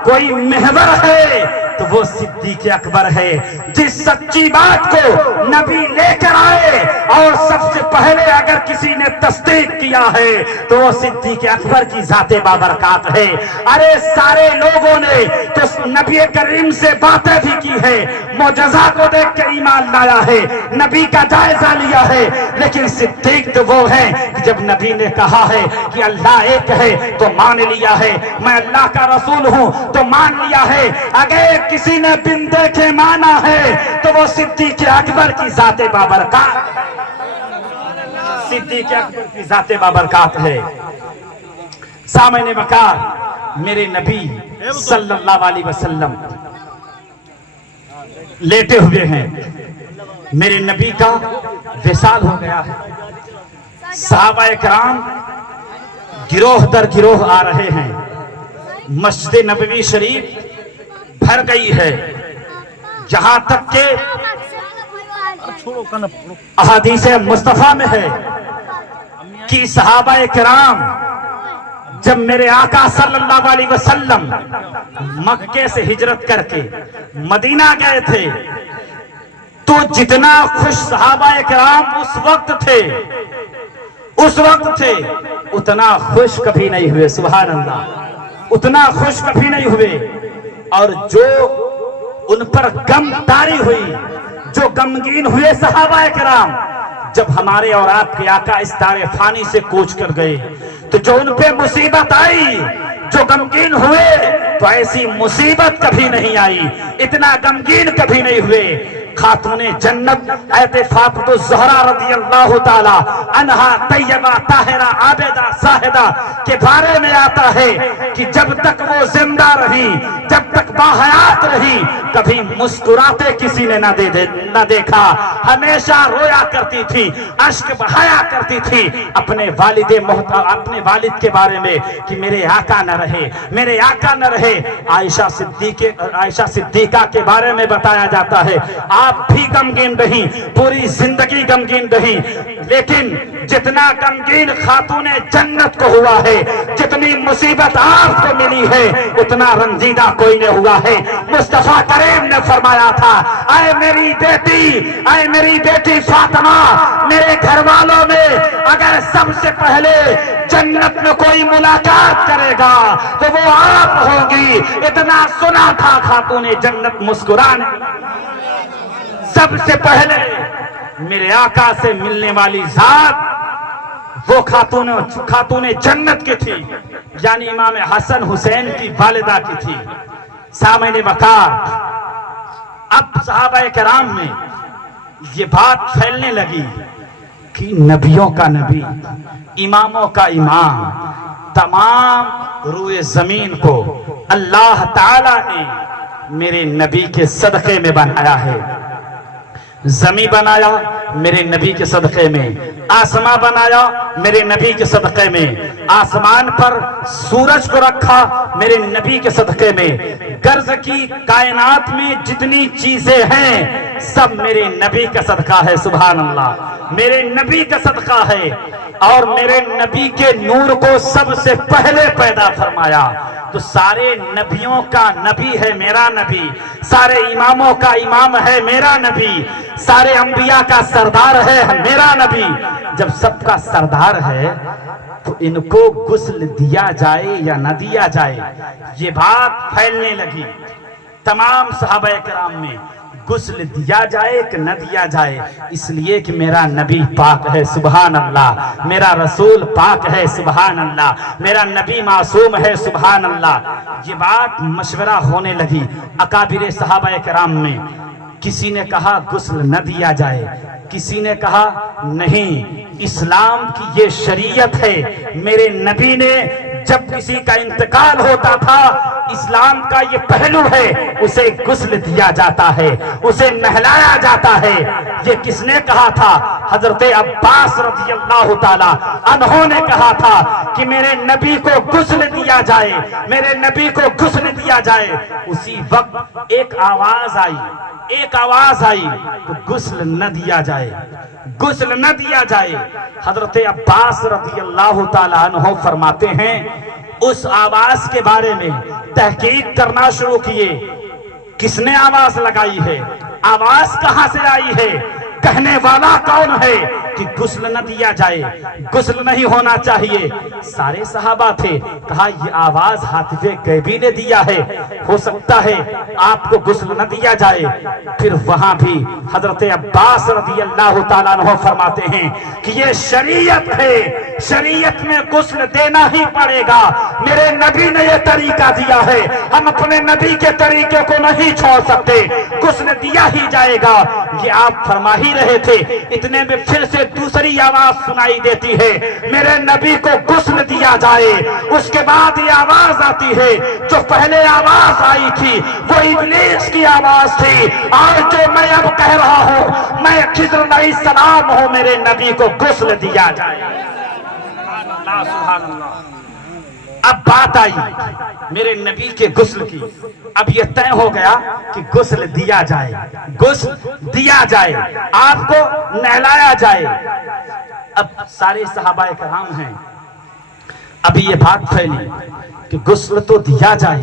कोई महवर है तो वो सिद्दीक अकबर है, जिस सच्ची बात को नबी लेकर आए और सबसे पहले अगर किसी ने तस्दीक किया है तो वो सिद्दीक अकबर की जाते बाबरकात है। अरे सारे लोगों ने तो नबी करीम से बातें भी की है, मोजज़ा को देख के ईमान लाया है, नबी का जायजा लिया है, लेकिन सिद्दीक तो वो है कि जब नबी ने कहा है कि अल्लाह एक है तो मान लिया है, मैं अल्लाह का रसूल हूं तो मान लिया है। अगर किसी ने बिन देखे माना है तो वो सिद्दीक अकबर की जाते बाबरकात, सिद्दीक अकबर की जाते बाबरकात है। सामने वकार मेरे नबी सल्लल्लाहु अलैहि वसल्लम लेटे हुए हैं, मेरे नबी का विसाल हो गया है। सहाबाए किराम गिरोह दर गिरोह आ रहे हैं, मस्जिद नबवी शरीफ भर गई है, जहां तक के अहादीस मुस्तफा में है कि सहाबाए किराम जब मेरे आका सल्लल्लाहु अलैहि वसल्लम मक्के से हिजरत करके मदीना गए थे तो जितना खुश सहाबाए किराम उस वक्त थे उतना खुश कभी नहीं हुए। सुभान अल्लाह, उतना खुश कभी नहीं हुए। और जो उन पर गमदारी हुई, जो गमगीन हुए सहाबाए किराम, जब हमारे और आपके आका इस दारे फानी से कूच कर गए तो जो उन पे मुसीबत आई, जो गमगीन हुए, तो ऐसी मुसीबत कभी नहीं आई, इतना गमगीन कभी नहीं हुए। खातूने जन्नत ऐते फातिमा ज़हरा रज़ी अल्लाह ताला अन्हा तैयबा ताहिरा आबिदा साहिदा के बारे में आता है कि जब तक वो जिंदा रही, जब तक बाहयात रही, कभी मुस्कुराते किसी ने न देखा, हमेशा रोया करती थी, अश्क बहाया करती थी अपने वालिद के बारे में कि मेरे आका न रहे, मेरे आका न रहे। आयशा सिद्दीका के बारे में बताया जाता है आप भी गमगीन रही, पूरी जिंदगी गमगीन रही, लेकिन जितना गमगीन खातूने जन्नत को हुआ है, जितनी मुसीबत आपको मिली है, उतना रंजीदा कोई ने हुआ है। मुस्तफा करीम ने फरमाया था, ऐ मेरी बेटी फातिमा, मेरे घर वालों में अगर सबसे पहले जन्नत में कोई मुलाकात करेगा तो वो आप होगी। इतना सुना था खातूने जन्नत मुस्कुराने, सबसे पहले मेरे आका से मिलने वाली जात वो खातूने जन्नत की थी। یعنی امام حسن حسین کی والدہ کی تھی. سامعین وقار، اب صحابہ کرام میں یہ بات پھیلنے لگی کہ نبیوں کا نبی، اماموں کا امام، تمام روئے زمین کو اللہ تعالی نے میرے نبی کے صدقے میں بنایا ہے. زمین بنایا میرے نبی کے صدقے میں، آسمان بنایا میرے نبی کے صدقے میں، آسمان پر سورج کو رکھا میرے نبی کے صدقے میں. غرض کی کائنات میں جتنی چیزیں ہیں سب میرے نبی کا صدقہ ہے. سبحان اللہ، میرے نبی کا صدقہ ہے. اور میرے نبی کے نور کو سب سے پہلے پیدا فرمایا. تو سارے نبیوں کا نبی ہے میرا نبی، سارے اماموں کا امام ہے میرا نبی، سارے انبیاء کا سردار ہے میرا نبی. جب سب کا سردار ہے تو ان کو غسل دیا جائے یا نہ دیا جائے، یہ بات پھیلنے لگی تمام صحابہ کرام میں. غسل دیا جائے کہ نہ دیا جائے، اس لیے کہ میرا نبی پاک ہے. سبحان اللہ، میرا رسول پاک ہے. سبحان اللہ، میرا نبی معصوم ہے. سبحان اللہ. یہ بات مشورہ ہونے لگی اکابر صحابہ کرام میں. کسی نے کہا غسل نہ دیا جائے، کسی نے کہا نہیں، اسلام کی یہ شریعت ہے. میرے نبی نے جب کسی کا انتقال ہوتا تھا، اسلام کا یہ پہلو ہے، اسے غسل دیا جاتا ہے، اسے نہلایا جاتا ہے. یہ کس نے کہا تھا؟ حضرت عباس رضی اللہ تعالی عنہ نے کہا تھا کہ میرے نبی کو غسل دیا جائے، میرے نبی کو غسل دیا جائے. اسی وقت ایک آواز آئی تو غسل نہ دیا جائے، غسل نہ دیا جائے. حضرت عباس رضی اللہ تعالی عنہ فرماتے ہیں اس آواز کے بارے میں تحقیق کرنا شروع کیے. کس نے آواز لگائی ہے؟ آواز کہاں سے آئی ہے؟ کہنے والا کون ہے کہ غسل نہ دیا جائے، غسل نہیں ہونا چاہیے؟ سارے صحابہ تھے. کہا یہ آواز حاتف غیبی نے دیا ہے، ہو سکتا ہے آپ کو غسل نہ دیا جائے. پھر وہاں بھی حضرت عباس رضی اللہ تعالیٰ عنہ فرماتے ہیں کہ یہ شریعت ہے، شریعت میں غسل دینا ہی پڑے گا. میرے نبی نے یہ طریقہ دیا ہے، ہم اپنے نبی کے طریقے کو نہیں چھوڑ سکتے، غسل دیا ہی جائے گا. یہ آپ فرما ہی رہے تھے، اتنے میں پھر سے دوسری آواز سنائی دیتی ہے، میرے نبی کو غسل دیا جائے. اس کے بعد یہ آواز آتی ہے، جو پہلے آواز آئی تھی وہ ابلیس کی آواز تھی، اور جو میں اب کہہ رہا ہوں میں خضر علیہ السلام ہوں، میرے نبی کو غسل دیا جائے. سبحان اللہ. اب بات آئی میرے نبی کے غسل کی. اب یہ طے ہو گیا کہ غسل دیا جائے، غسل دیا جائے، آپ کو نہلایا جائے. اب سارے صحابہ کرام ہیں. ابھی یہ بات پھیلی کہ غسل تو دیا جائے،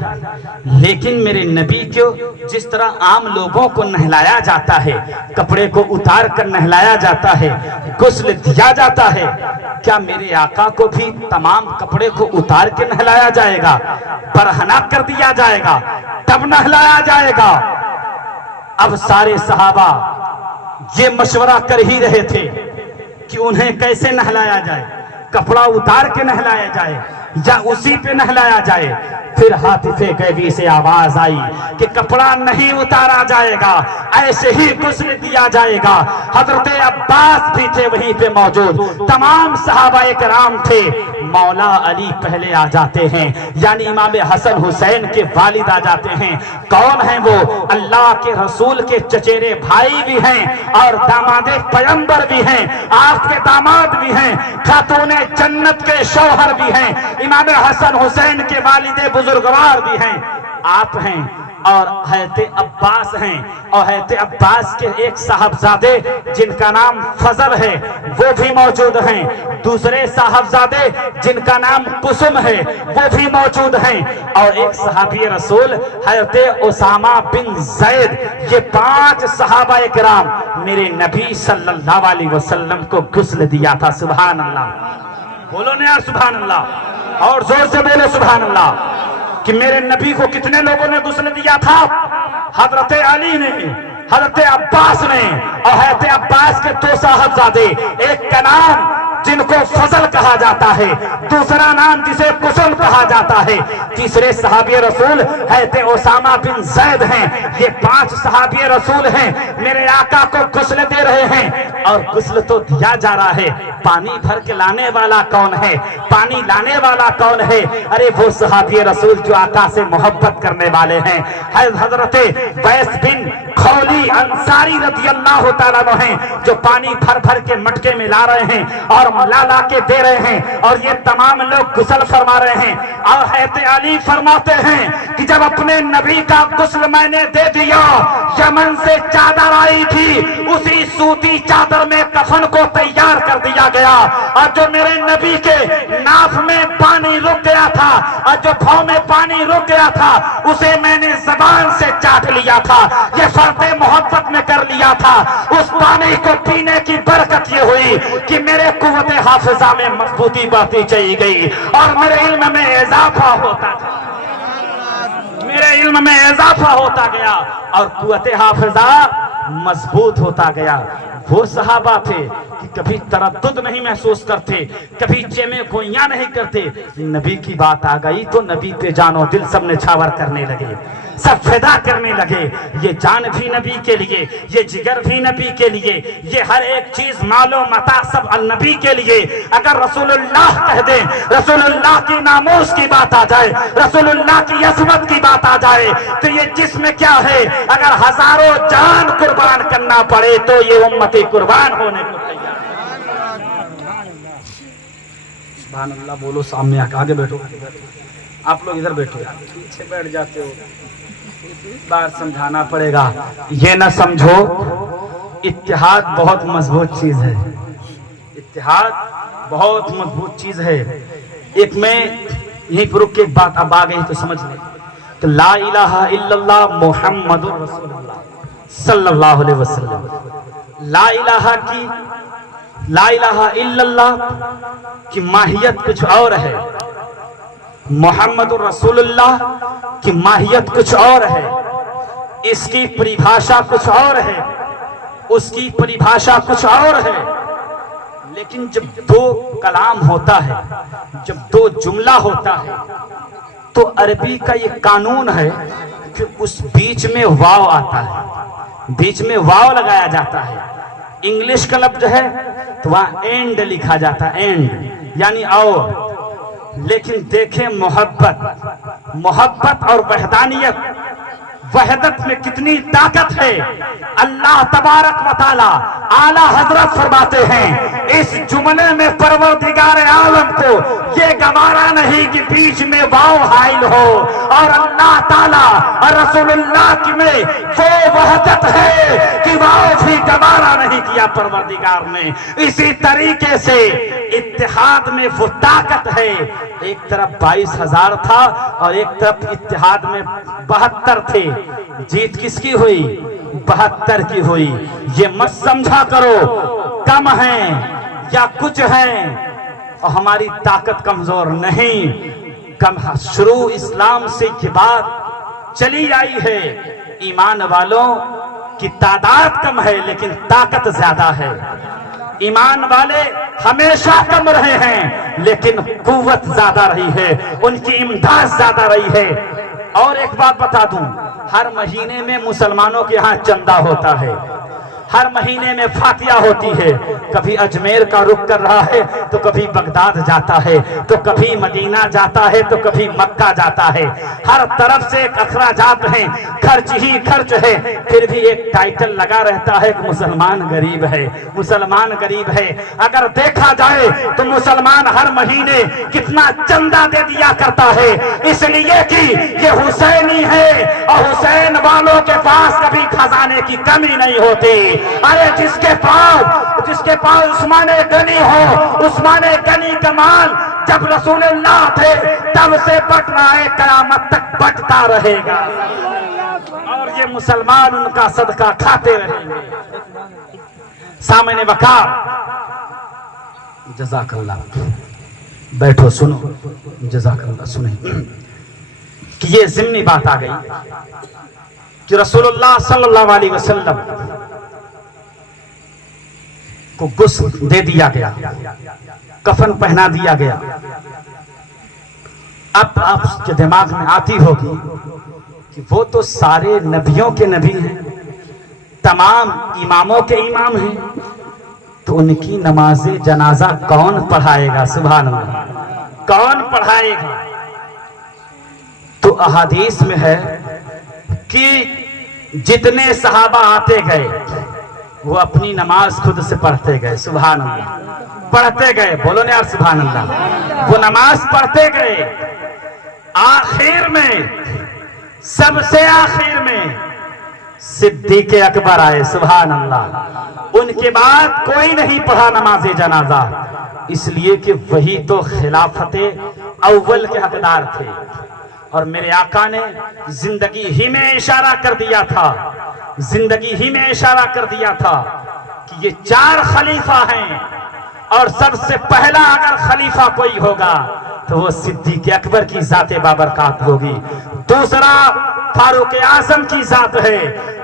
لیکن میرے نبی کو جس طرح عام لوگوں کو نہلایا جاتا ہے، کپڑے کو اتار کر نہلایا جاتا ہے، غسل دیا جاتا ہے، کیا میرے آقا کو بھی تمام کپڑے کو اتار کے نہلایا جائے گا، برہنہ کر دیا جائے گا، تب نہلایا جائے گا؟ اب سارے صحابہ یہ مشورہ کر ہی رہے تھے کہ انہیں کیسے نہلایا جائے، کپڑا اتار کے نہلایا جائے یا اسی پہ نہلایا جائے. پھر حاتف غیبی سے آواز آئی کہ کپڑا نہیں اتارا جائے گا، ایسے ہی غسل دیا جائے گا. حضرت عباس بھی تھے وہیں پہ موجود، تمام صحابہ کرام تھے. مولا علی پہلے آ جاتے ہیں، یعنی امام حسن حسین کے والد آ جاتے ہیں. کون ہیں وہ؟ اللہ کے رسول کے چچیرے بھائی بھی ہیں اور داماد پیغمبر بھی ہیں، آپ کے داماد بھی ہیں، خاتون جنت کے شوہر بھی ہیں، امام حسن حسین کے والد بزرگوار بھی ہیں، آپ ہیں اور حضرت عباس ہیں. اور حضرت عباس کے ایک صاحبزادے جن کا نام فضل ہے وہ بھی موجود ہیں، دوسرے صاحبزادے جن کا نام قسم ہے وہ بھی موجود ہیں، اور ایک صحابی رسول حضرت اسامہ بن زید. یہ 5 صحابہ کرام میرے نبی صلی اللہ علیہ وسلم کو غسل دیا تھا. سبحان اللہ. بولو نا یار سبحان اللہ، اور زور سے بولو سبحان اللہ. کہ میرے نبی کو کتنے لوگوں نے غسل دیا تھا؟ حضرت علی نے، حضرت عباس نے، اور حضرت عباس کے 2 صاحبزادے، ایک کا نام जिनको फजल कहा जाता है, दूसरा नाम जिसे कुसल कहा जाता है, तीसरे सहाबी रसूल हैते ओसामा बिन जैद हैं। ये 5 सहाबी रसूल हैं, मेरे आका को गुस्ल दे रहे हैं। और गुस्ल तो दिया जा रहा है, पानी भर के लाने वाला कौन है, पानी लाने वाला कौन है? अरे वो सहाबी रसूल जो आका से मोहब्बत करने वाले हैं। हजरत बैस बिन खौली अंसारी रज़ी अल्लाह तआला अन्हु हैं, जो पानी भर भर के मटके में ला रहे हैं और ला के दे रहे हैं, और ये तमाम लोग गुस्ल फरमा रहे हैं। और हैते अली फरमाते हैं कि जब अपने नबी का गुस्ल मैंने दे दिया, यमन से चादर आई थी, उसी सूती चादर में कफन को तैयार कर दिया गया। और जो मेरे नबी के नाफ में पानी रुक गया था और जो भौं में पानी रुक गया था, उसे मैंने जबान से चाट लिया था, ये फर्दे मोहब्बत में कर लिया था। उस पानी को पीने की बरकत ये हुई कि मेरे कुव्वत हाफिजा में मजबूती बढ़ती चली गई और मेरे इल्म में इजाफा होता था, मेरे इल्म में इजाफा होता गया और कुव्वत हाफिजा मजबूत होता गया। वो सहाबा थे कि कभी तरद्दुद नहीं महसूस करते, कभी चेमे गोइयां नहीं करते। नबी की बात आ गई तो नबी पे जानो दिल सब निछावर करने लगे, सब फिदा करने लगे। ये जान भी नबी के लिए, ये जिगर भी नबी के लिए, ये हर एक चीज मालो मता सब नबी के लिए। अगर रसूलुल्लाह कह दे, रसूलुल्लाह की नामूस की बात आ जाए, रसूलुल्लाह की अज़मत की बात आ जाए, तो ये जिस्म क्या है, अगर हजारों जान कुर्बान करना पड़े तो ये उम्मती कुर्बान होने को तैयार। सुभान अल्लाह बोलो, सामने आगे बैठो, आप लोग इधर बैठो, पीछे बैठ जाते हो, बार समझाना पड़ेगा। ये ना समझो इत्तेहाद बहुत मजबूत चीज है, इत्तेहाद बहुत मजबूत चीज है। एक मैं यहीं पर रुक के एक बात अब आ गई तो समझ ले, तो ला इलाहा इल्लल्लाह मुहम्मदुर रसूलुल्लाह सल्लल्लाहु अलैहि वसल्लम, ला इलाहा इल्लल्लाह की माहियत कुछ और है, मोहम्मदुर रसूलुल्लाह की माहियत कुछ और है, इसकी परिभाषा कुछ और है, उसकी परिभाषा कुछ और है। लेकिन जब 2 कलाम होता है, जब 2 जुमला होता है, तो अरबी का ये कानून है कि उस बीच में वाव आता है, बीच में वाव लगाया जाता है। इंग्लिश का लफ्ज है तो वहां एंड लिखा जाता है, एंड यानी और। लेकिन देखें मोहब्बत और वहदानियत, वहदत में कितनी ताकत है। अल्लाह तबारक व तआला आला हजरत फरमाते हैं, इस जुमले में परवरदिगार आलम को ये गवारा नहीं कि बीच में वाव हाइल हो, और अल्लाह ताला और रसूलुल्लाह की में वो वहदत है कि वाव भी गवारा नहीं किया परवरदिगार ने। इसी तरीके से इत्तेहाद में वो ताकत है। एक तरफ 22,000 था और एक तरफ इत्तेहाद में 72 थे। जीत किसकी हुई? 72 की हुई। ये मत समझा करो कम है या कुछ है और हमारी ताकत कमजोर नहीं। कम शुरू इस्लाम से की बात चली आई है। ईमान वालों की तादाद कम है लेकिन ताकत ज्यादा है। ईमान वाले हमेशा कम रहे हैं लेकिन कुव्वत ज्यादा रही है, उनकी इमदाद ज्यादा रही है। और एक बात बता दूं, हर महीने में मुसलमानों के यहाँ चंदा होता है, हर महीने में फातिया होती है। कभी अजमेर का रुख कर रहा है तो कभी बगदाद जाता है, तो कभी मदीना जाता है, तो कभी मक्का जाता है। हर तरफ से अखराजात हैं, खर्च ही खर्च है। फिर भी एक टाइटल लगा रहता है कि मुसलमान गरीब है, मुसलमान गरीब है। अगर देखा जाए तो मुसलमान हर महीने कितना चंदा दे दिया करता है, इसलिए कि ये हुसैनी है और हुसैन वालों के पास कभी खजाने की कमी नहीं होती। अरे जिसके पास उस्माने गनी हो, उस्माने गनी का माल जब रसूलुल्लाह थे तब से बट रहा है, कयामत तक बटता रहेगा और ये मुसलमान उनका सदका खाते रहेंगे। सामने वकार जज़ाकल्लाह, बैठो सुनो, जज़ाकल्लाह सुने कि ये ज़िम्नी बात आ गई कि रसूलुल्लाह सल्लल्लाहु अलैहि वसल्लम کو غسل دے دیا گیا, کفن پہنا دیا گیا. اب آپ کے دماغ میں آتی ہوگی کہ وہ تو سارے نبیوں کے نبی ہیں, تمام اماموں کے امام ہیں, تو ان کی نماز جنازہ کون پڑھائے گا؟ سبحان اللہ, کون پڑھائے گا؟ تو احادیث میں ہے کہ جتنے صحابہ آتے گئے وہ اپنی نماز خود سے پڑھتے گئے. سبحان اللہ, پڑھتے گئے. بولو نا یار سبحان اللہ. وہ نماز پڑھتے گئے. آخر میں, سب سے آخر میں صدیق اکبر آئے. سبحان اللہ. ان کے بعد کوئی نہیں پڑھا نماز جنازہ, اس لیے کہ وہی تو خلافت اول کے حقدار تھے. اور میرے آقا نے زندگی ہی میں اشارہ کر دیا تھا, زندگی ہی میں اشارہ کر دیا تھا کہ یہ 4 خلیفہ ہیں, اور سب سے پہلا اگر خلیفہ کوئی ہوگا تو وہ صدیق اکبر کی ذات بابرکات ہوگی, دوسرا فاروق اعظم کی ذات ہے,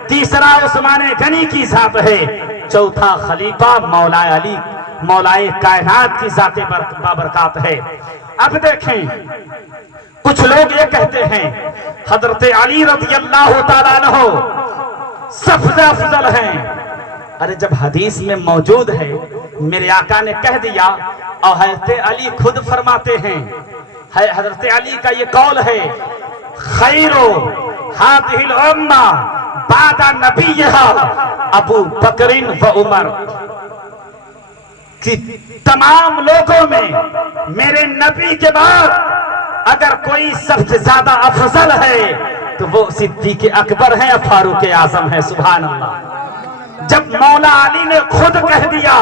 تیسرا عثمان غنی کی ذات ہے, چوتھا خلیفہ مولا علی مولائے کائنات کی ذات بابرکات ہے. اب دیکھیں, کچھ لوگ یہ کہتے ہیں حضرت علی رضی اللہ تعالیٰ عنہ سب سے افضل ہیں. ارے جب حدیث میں موجود ہے, میرے آقا نے کہہ دیا, اور حضرت علی خود فرماتے ہیں, حضرت علی کا یہ قول ہے, خیرو هذه الامہ بعد نبیہا ابو بکر و عمر, کہ تمام لوگوں میں میرے نبی کے بعد اگر کوئی سب سے زیادہ افضل ہے تو وہ صدیق اکبر ہیں, فاروق اعظم ہے. سبحان اللہ. جب مولا علی نے خود کہہ دیا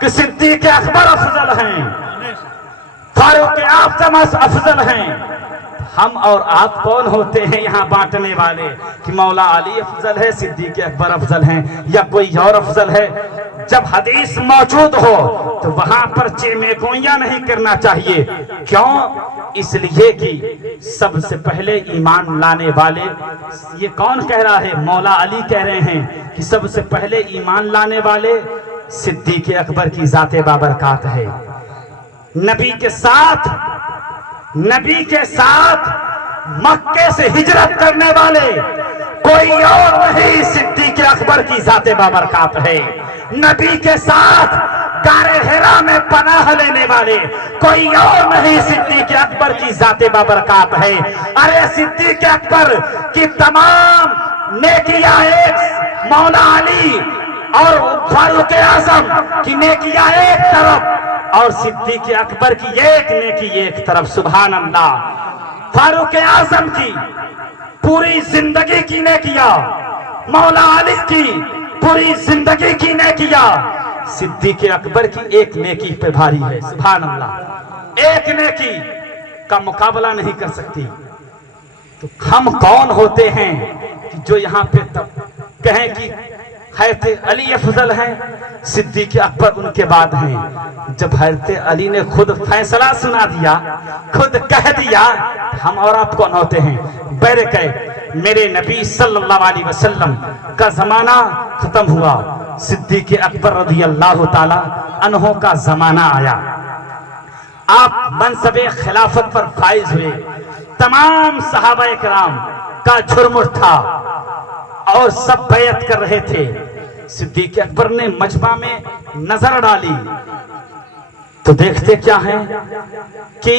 کہ صدیق اکبر افضل ہیں, فاروق اعظم افضل ہیں, ہم اور آپ کون ہوتے ہیں یہاں بانٹنے والے کہ مولا علی افضل ہے, صدیق اکبر افضل ہیں, یا کوئی اور افضل ہے؟ جب حدیث موجود ہو تو وہاں پر چیمے گوئیاں نہیں کرنا چاہیے. کیوں؟ اس لیے کہ سب سے پہلے ایمان لانے والے, یہ کون کہہ رہا ہے؟ مولا علی کہہ رہے ہیں کہ سب سے پہلے ایمان لانے والے صدیق اکبر کی ذات بابرکات ہے. نبی کے ساتھ مکے سے ہجرت کرنے والے کوئی اور نہیں, صدیق اکبر کی ذات بابرکات ہے. نبی کے ساتھ غار حرا میں پناہ لینے والے کوئی اور نہیں, صدیق اکبر کی ذات بابرکات ہے. ارے صدیق اکبر کی تمام نیکیاں ایک, مولا علی اور فاروق اعظم کی نیکیاں ایک طرف, اور صدیق اکبر کی ایک نیکی ایک طرف. سبحان اللہ. فاروق اعظم کی پوری زندگی کی نیکیاں, مولا علی کی پوری زندگی کی نیکیاں صدیق اکبر کی ایک نیکی پہ بھاری ہے. سبحان اللہ. ایک نیکی کا مقابلہ نہیں کر سکتی. تو ہم کون ہوتے ہیں کہ جو یہاں پہ کہیں کہ حضرت علی افضل ہیں, صدیق اکبر ان کے بعد ہیں؟ جب حضرت علی نے خود فیصلہ سنا دیا, خود کہہ دیا, ہم اور آپ کون ہوتے ہیں؟ میرے نبی صلی اللہ علیہ وسلم کا زمانہ ختم ہوا, صدیق اکبر رضی اللہ تعالی عنہ کا زمانہ آیا. آپ منصب خلافت پر فائز ہوئے. تمام صحابہ کرام کا جھرمٹ تھا اور سب بیعت کر رہے تھے. صدیق اکبر نے مجمع میں نظر ڈالی تو دیکھتے کیا ہیں کہ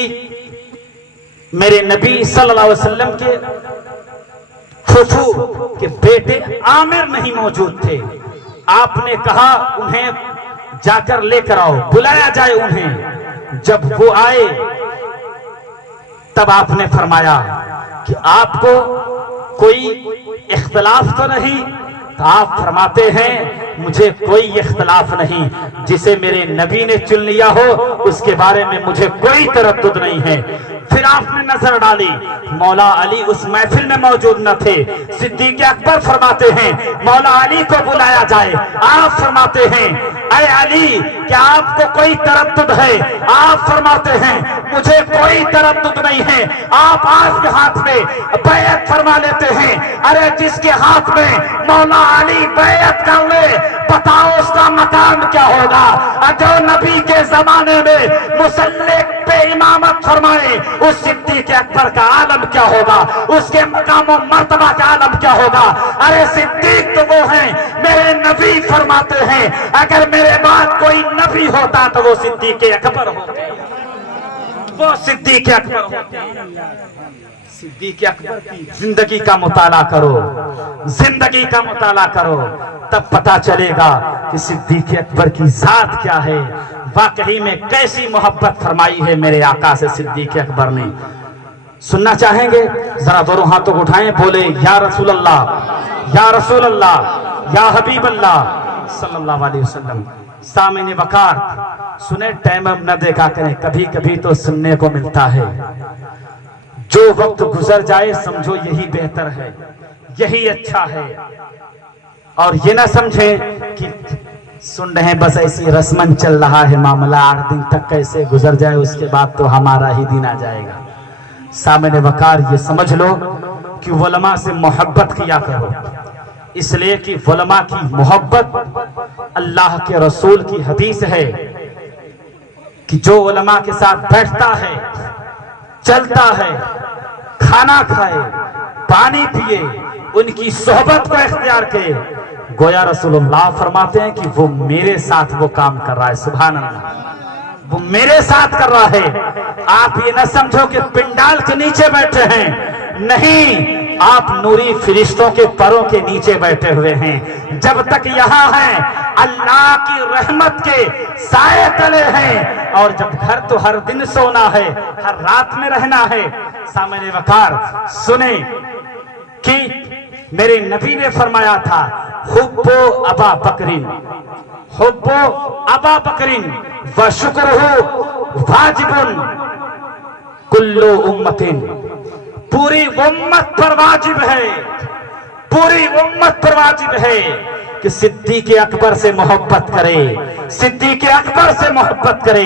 میرے نبی صلی اللہ علیہ وسلم کے پھوپھو کے بیٹے عامر نہیں موجود تھے. آپ نے کہا انہیں جا کر لے کر آؤ, بلایا جائے انہیں. جب وہ آئے تب آپ نے فرمایا کہ آپ کو کوئی اختلاف تو نہیں؟ تو آپ فرماتے ہیں مجھے کوئی اختلاف نہیں, جسے میرے نبی نے چن لیا ہو اس کے بارے میں مجھے کوئی تردد نہیں ہے. پھر آپ نے نظر ڈالی, مولا علی اس محفل میں موجود نہ تھے. صدیق اکبر فرماتے ہیں مولا علی کو بلایا جائے. آپ فرماتے ہیں اے علی کیا آپ کو کوئی تردد ہے؟ آپ فرماتے ہیں مجھے کوئی تردد نہیں ہے. آپ کے ہاتھ میں بیعت فرما لیتے ہیں. ارے جس کے ہاتھ میں مولا علی بیعت کر لے बताओ उसका मकाम क्या होगा। जो नबी के जमाने में मुसल्ले पे इमामत फरमाए उस सिद्दीक अकबर का आलम क्या होगा, उसके मकाम और मर्तबा का आलम क्या होगा। अरे सिद्दीक तो वो हैं, मेरे नबी फरमाते हैं अगर मेरे बाद कोई नबी होता तो वो सिद्दीक अकबर होते, वो सिद्दीक अकबर होते। सिद्दीक अकबर की जिंदगी का मुताला करो, जिंदगी का मुताला करो, तब पता चलेगा कि सिद्दीक अकबर की जात क्या है, वाकई में कैसी मोहब्बत फरमाई है मेरे आका से सिद्दीक अकबर ने। सुनना चाहेंगे? जरा दोनों हाथों को उठाएं, बोले या रसूल अल्लाह, या रसूल अल्लाह, या हबीब अल्लाह सल्लल्लाहु अलैहि वसल्लम। सामने वकार सुने, टाइम अब न देखा करें, कभी कभी तो सुनने को मिलता है। जो वक्त गुजर जाए समझो यही बेहतर है, यही अच्छा है, और ये ना समझे कि सुन रहे हैं बस ऐसी रस्मन चल रहा है मामला, 8 दिन तक कैसे गुजर जाए उसके बाद तो हमारा ही दिन आ जाएगा। सामने वकार ये समझ लो कि उलमा से मोहब्बत किया करो, इसलिए कि उलमा की मोहब्बत अल्लाह के रसूल की हदीस है कि जो उलमा के साथ बैठता है, चलता है, खाना खाए, पानी पिए, उनकी सोहबत को इख्तियार करे, गोया रसूलुल्लाह फरमाते हैं कि वो मेरे साथ वो काम कर रहा है। सुभान अल्लाह, वो मेरे साथ कर रहा है। आप ये न समझो कि पिंडाल के नीचे बैठे हैं, नहीं, आप नूरी फरिश्तों के परों के नीचे बैठे हुए हैं। जब तक यहाँ हैं अल्लाह की रहमत के साए तले हैं, और जब घर तो हर दिन सोना है, हर रात में रहना है। सामने वकार सुने कि मेरे नबी ने फरमाया था, हुब्बो अबा बकरिन, हुब्बो अबा बकरिन व शुक्रुहु वाजिबुन कुल्लु उम्मतिन। पूरी उम्मत पर वाजिब है, पूरी उम्मत पर वाजिब है कि सिद्दीक अकबर से मोहब्बत करे, सिद्दीक अकबर से मोहब्बत करे।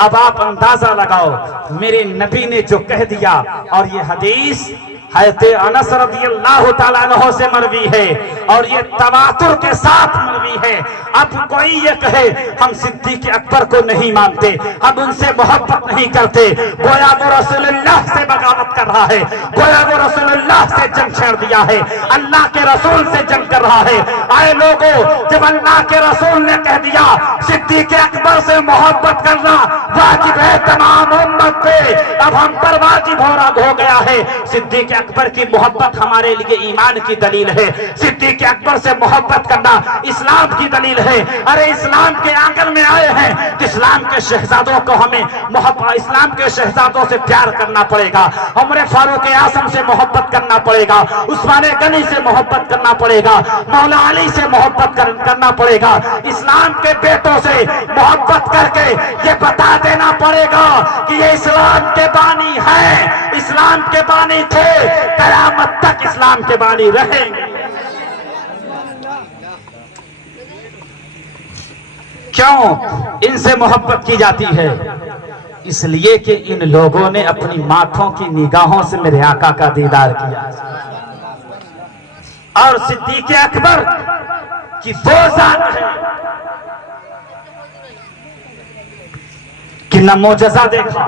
अब आप अंदाजा लगाओ मेरे नबी ने जो कह दिया, और ये हदीस हज़रत अनस रज़ियल्लाहु ताला अन्हु से मरवी है, और ये तवातुर के साथ मरवी है। अब कोई ये कहे हम सिद्दीक अकबर को नहीं मानते, हम उनसे मोहब्बत नहीं करते, गोया वो रसूलुल्लाह से बगावत कर रहा है, गोया वो रसूलुल्लाह से जंग छेड़ दिया है, अल्लाह के रसूल से जंग कर रहा है। आए लोगों, जब अल्लाह के रसूल ने कह दिया सिद्दीक अकबर से मोहब्बत करना वाजिब है तमाम उम्मत पे, अब हम पर वाजिब हो गया है। सिद्दीक अकबर की मोहब्बत हमारे लिए ईमान की दलील है, सिद्दीक अकबर से मोहब्बत करना इस्लाम की दलील है। अरे इस्लाम के आंगन में आए हैं तो इस्लाम के शहजादों को हमें मोहब्बत, इस्लाम के शहजादों से प्यार करना पड़ेगा, उमर फारूक आजम से मोहब्बत करना पड़ेगा, उस्मान गनी से मोहब्बत करना पड़ेगा, मौला अली से मोहब्बत करना पड़ेगा, इस्लाम के बेटों से मोहब्बत करके ये बता देना पड़ेगा कि ये इस्लाम के बानी है, इस्लाम के बानी थे, कयामत तक इस्लाम के बानी रहेंगे। क्यों इनसे मोहब्बत की जाती है? इसलिए कि इन लोगों ने अपनी माथों की निगाहों से मेरे आका का दीदार किया। और सिद्दीक अकबर की वो जात है कि न मोजज़ा देखा,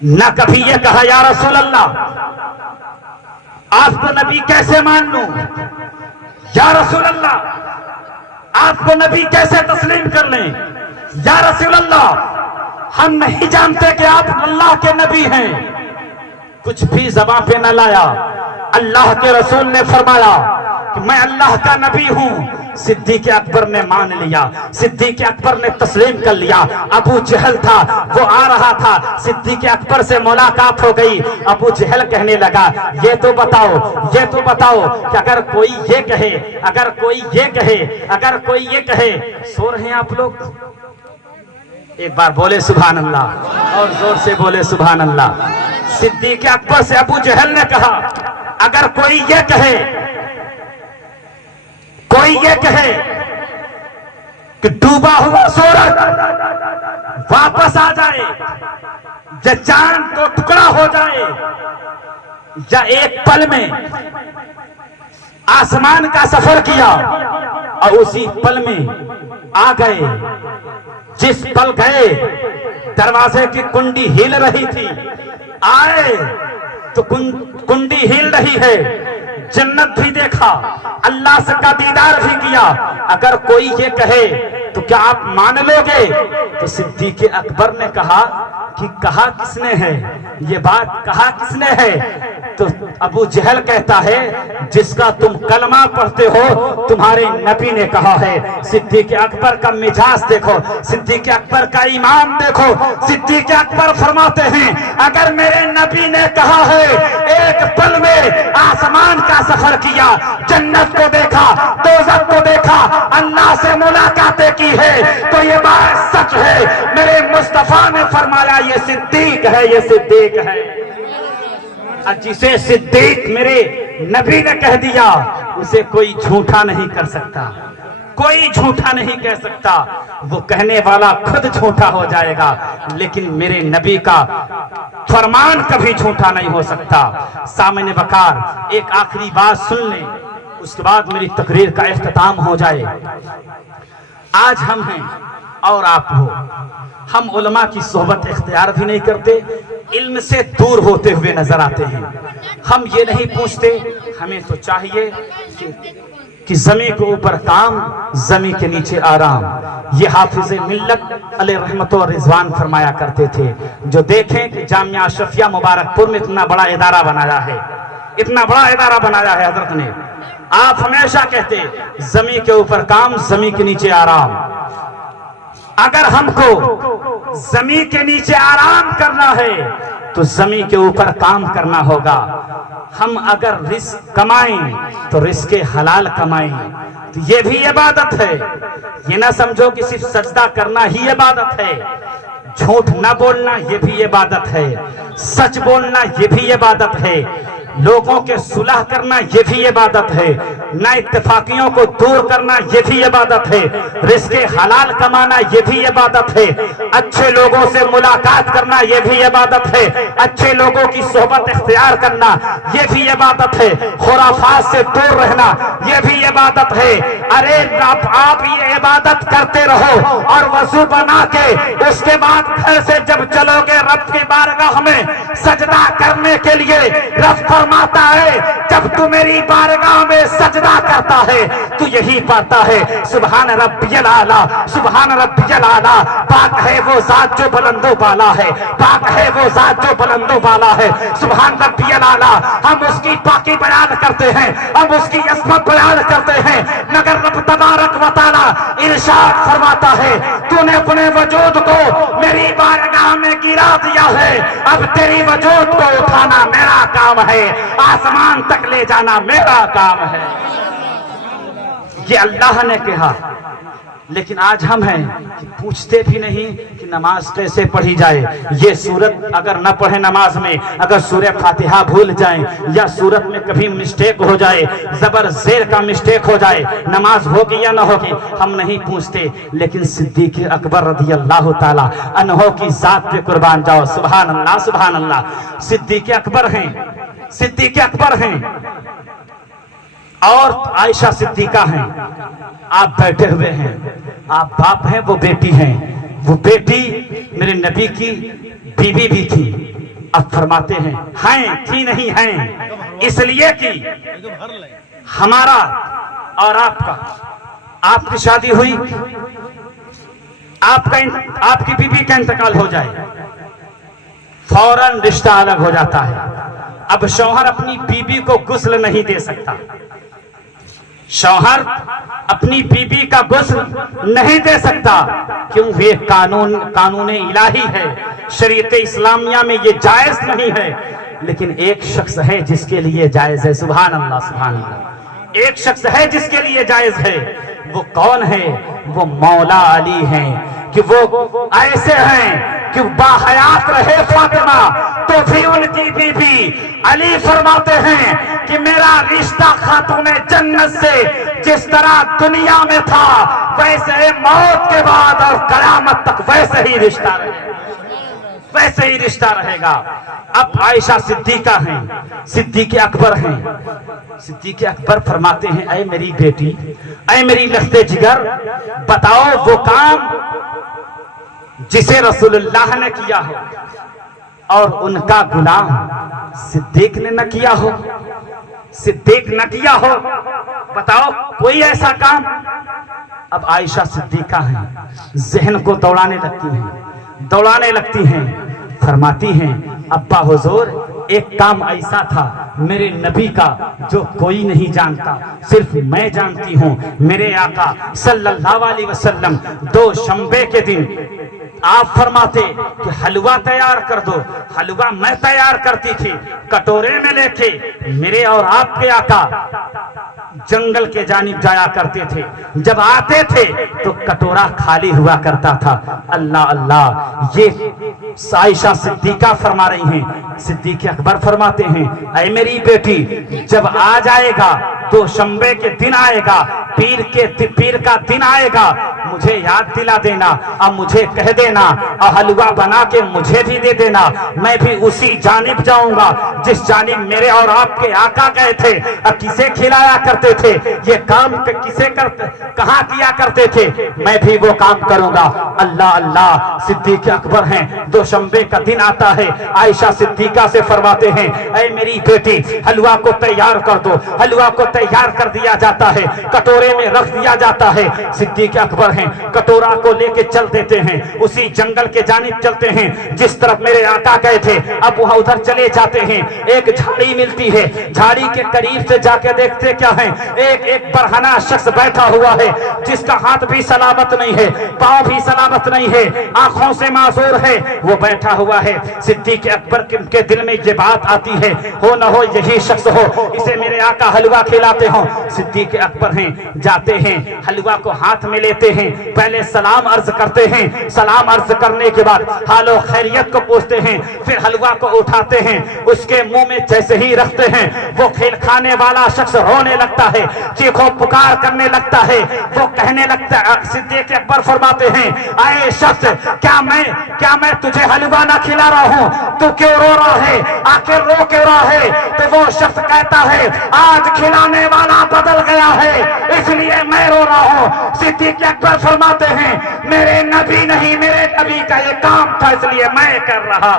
न कभी ये कहा या रसूल अल्लाह आपको नबी कैसे मान लूं, या रसूल अल्लाह आपको नबी कैसे तस्लीम कर लें, या रसूल अल्लाह हम नहीं जानते कि आप अल्लाह के नबी हैं। कुछ भी ज़बां पे न लाया। अल्लाह के रसूल ने फरमाया कि मैं अल्लाह का नबी हूं। सिद्दीक अकबर ने मान लिया, सिद्दीक अकबर ने तस्लीम कर लिया। अबू जहल था, वो आ रहा था, सिद्दीक अकबर से मुलाकात हो गई। अबू जहल कहने लगा ये तो बताओ, ये तो बताओ कि अगर कोई ये कहे, अगर कोई ये कहे, अगर कोई ये कहे, सो रहे हैं आप लोग? एक बार बोले सुभान अल्लाह, और जोर से बोले सुभान अल्लाह। सिद्दीक अकबर से अबू जहल ने कहा अगर कोई ये कहे, कोई ये कहे कि डूबा हुआ सूरज वापस आ जाए, या चांद तो टुकड़ा हो जाए, या एक पल में आसमान का सफर किया اور اسی پل میں آ گئے. جس پل گئے دروازے کی کنڈی ہل رہی تھی, آئے تو کنڈی ہل رہی ہے. جنت بھی دیکھا, اللہ سے کا دیدار بھی کیا. اگر کوئی یہ کہے تو کیا آپ مان لو گے؟ تو صدیق اکبر نے کہا کہ کہا کس نے ہے یہ بات, کہا کس نے ہے؟ تو ابو جہل کہتا ہے جس کا تم کلمہ پڑھتے ہو تمہارے نبی نے کہا ہے. صدیق اکبر کا مزاج دیکھو, صدیق اکبر کا ایمان دیکھو. صدیق اکبر فرماتے ہیں اگر میرے نبی نے کہا ہے, ایک پل میں آسمان کا سفر کیا, جنت کو دیکھا, دوزخ کو دیکھا, اللہ سے ملاقاتیں کی ہے, تو یہ بات سچ ہے. میرے مصطفیٰ نے فرمایا یہ صدیق ہے, یہ صدیق ہے. جسے صدیق میرے نبی نے کہہ دیا اسے کوئی جھوٹا نہیں کر سکتا, کوئی جھوٹا نہیں کہہ سکتا. وہ کہنے والا خود جھوٹا ہو جائے گا, لیکن میرے نبی کا فرمان کبھی جھوٹا نہیں ہو سکتا. سامنے وقار ایک آخری بات سن لیں, اس کے بعد میری تقریر کا اختتام ہو جائے. آج ہم ہیں اور آپ ہو, ہم علماء کی صحبت اختیار بھی نہیں کرتے, علم سے دور ہوتے ہوئے نظر آتے ہیں. ہم یہ نہیں پوچھتے, ہمیں تو چاہیے کہ زمین کے اوپر کام, زمین کے نیچے آرام. یہ حافظ ملت علیہ رحمت و رضوان فرمایا کرتے تھے. جو دیکھیں کہ جامعہ اشرفیہ مبارک پور میں اتنا بڑا ادارہ بنایا ہے, اتنا بڑا ادارہ بنایا ہے حضرت نے. آپ ہمیشہ کہتے زمین کے اوپر کام, زمین کے نیچے آرام. اگر ہم کو زمین کے نیچے آرام کرنا ہے تو زمین کے اوپر کام کرنا ہوگا. ہم اگر رزق کمائیں تو رزق حلال کمائیں, تو یہ بھی عبادت ہے. یہ نہ سمجھو کہ صرف سجدہ کرنا ہی عبادت ہے. جھوٹ نہ بولنا یہ بھی عبادت ہے, سچ بولنا یہ بھی عبادت ہے, لوگوں کے صلح کرنا یہ بھی عبادت ہے, نہ اتفاقیوں کو دور کرنا یہ بھی عبادت ہے, رزق حلال کمانا یہ بھی عبادت ہے, اچھے لوگوں سے ملاقات کرنا یہ بھی عبادت ہے, اچھے لوگوں کی صحبت اختیار کرنا یہ بھی عبادت ہے, خرافات سے دور رہنا یہ بھی عبادت ہے. ارے آپ یہ عبادت کرتے رہو اور وضو بنا کے اس کے بعد گھر سے جب چلو گے رب کی بارگاہ میں سجدہ کرنے کے لیے, رب فرماتا ہے جب تو میری بارگاہ میں سجدہ کرتا ہے تو یہی پڑھتا ہے سبحان ربی الاعلی, سبحان ربی الاعلی. پاک ہے وہ ذات جو بلند و بالا ہے, پاک ہے وہ ذات جو بلند و بالا ہے, سبحان ربی الاعلی. ہم اس کی پاکی بیان کرتے ہیں, ہم اس کی عظمت بیان کرتے ہیں, مگر رب تبارک و تعالی ارشاد فرماتا ہے تو نے اپنے وجود کو میری بارگاہ میں گرا دیا ہے, اب تیری وجود کو اٹھانا میرا کام ہے, آسمان تک لے جانا میرا کام ہے. یہ اللہ نے کہا. لیکن آج ہم ہیں کہ پوچھتے بھی نہیں کہ نماز کیسے پڑھی جائے. یہ سورت اگر نہ پڑھے نماز میں, اگر سورہ فاتحہ بھول جائیں یا سورت میں کبھی مسٹیک ہو جائے, زبر زیر کا مسٹیک ہو جائے, نماز ہوگی یا نہ ہوگی ہم نہیں پوچھتے. لیکن صدیق اکبر رضی اللہ تعالی عنہ کی ذات پہ قربان جاؤ, سبحان اللہ سبحان اللہ. صدیق اکبر ہیں, صدیق اکبر ہیں اور عائشہ صدیقہ ہیں. آپ بیٹھے ہوئے ہیں, آپ باپ ہیں, وہ بیٹی ہیں. وہ بیٹی میرے نبی کی بیوی بھی تھی. اب فرماتے ہیں تھی نہیں ہیں, اس لیے کہ ہمارا اور آپ کی شادی ہوئی, آپ کی بیوی کا انتقال ہو جائے, فوراً رشتہ الگ ہو جاتا ہے. اب شوہر اپنی بیوی کو غسل نہیں دے سکتا, شوہر اپنی بیوی کا غسل نہیں دے سکتا, کیوں؟ یہ قانون الہی ہے, شریعت اسلامیہ میں یہ جائز نہیں ہے. لیکن ایک شخص ہے جس کے لیے جائز ہے, سبحان اللہ سبحان اللہ. ایک شخص ہے جس کے لیے جائز ہے. وہ کون ہے؟ وہ مولا علی ہیں. کہ وہ ایسے ہیں کہ باحیات رہے فاطمہ تو بھی ان کی بیوی. علی فرماتے ہیں کہ میرا رشتہ خاتون جنت سے جس طرح دنیا میں تھا ویسے موت کے بعد اور قیامت تک ویسے ہی رشتہ رہے. वैसे ही रिश्ता रहेगा। अब आयशा सिद्दीका हैं, सिद्दीक अकबर हैं। सिद्दीक अकबर फरमाते हैं, ऐ मेरी बेटी, ऐ मेरी लफ्ते जिगर, बताओ वो काम जिसे रसूलुल्लाह ने किया हो और उनका गुलाम सिद्दीक ने न किया हो, सिद्दीक न किया हो, बताओ कोई ऐसा काम। अब आयशा सिद्दीका हैं, जहन को दौड़ाने लगती हैं, फरमाती हैं, अब्बा हुजूर, एक काम ऐसा था मेरे नबी का जो कोई नहीं जानता, सिर्फ मैं जानती हूँ। मेरे आका सल्लल्लाहु अलैहि वसल्लम दो शंबे के दिन आप फरमाते कि हलवा तैयार कर दो। हलवा मैं तैयार करती थी, कटोरे में लेके मेरे और आपके आका जंगल के जानिब जाया करते थे। जब आते थे तो कटोरा खाली हुआ करता था। अल्लाह अल्लाह, ये आयशा सिद्दीका फरमा रही हैं। सिद्दीक अकबर फरमाते हैं, ऐ मेरी बेटी, जब आ जाएगा तो शंबे के दिन आएगा, पीर का दिन आएगा, मुझे याद दिला देना और मुझे कह देना और हलवा बना के मुझे भी दे देना। मैं भी उसी जानिब जाऊंगा जिस जानिब मेरे और आपके आका गए थे और किसे खिलाया करते थे, ये काम किसे करते, कहाँ किया करते थे, मैं भी वो काम करूंगा। अल्लाह अल्लाह, सिद्दीक अकबर हैं। दो शंबे का दिन आता है, आयशा सिद्दीका से फरमाते हैं, ऐ मेरी बेटी, हलवा को तैयार कर दो। हलवा को तैयार कर दिया जाता है, कटोरे में रख दिया जाता है। सिद्दीक अकबर हैं, कटोरा को लेके चल देते हैं, उसी जंगल के जानिब चलते हैं जिस तरफ मेरे आका गए थे। अब वहां उधर चले जाते हैं, एक झाड़ी मिलती है, झाड़ी के करीब से जाके देखते क्या है, एक बरहना शख्स बैठा हुआ है जिसका हाथ भी सलामत नहीं है, पांव भी सलामत नहीं है, आंखों से मासूर है, वो बैठा हुआ है। सिद्दीक अकबर के दिल में ये बात आती है, हो न हो यही शख्स हो, इसे मेरे आका हलवा खिलाते हो। सिद्दीक अकबर हैं, जाते हैं, हलवा को हाथ में लेते हैं, पहले सलाम अर्ज करते हैं, सलाम अर्ज करने के बाद हालो खैरियत को पूछते हैं, फिर हलवा को उठाते हैं, उसके मुंह में जैसे ही रखते हैं, वो खेल खाने वाला शख्स रोने लगता है, चीखो पुकार करने लगता है, वो कहने लगता है। सिद्दीक अकबर फरमाते हैं, आए शख्स, क्या मैं तुझे हलवा ना खिला रहा हूँ, तू क्यों रो रहा है, आखिर रो क्यों रहा है? तो वो शख्स कहता है, आज खिलाने वाला बदल गया है, इसलिए मैं रो रहा हूँ। सिद्दीक अकबर फरमाते हैं, मेरे नबी नहीं, मेरे नबी का ये काम था, इसलिए मैं कर रहा।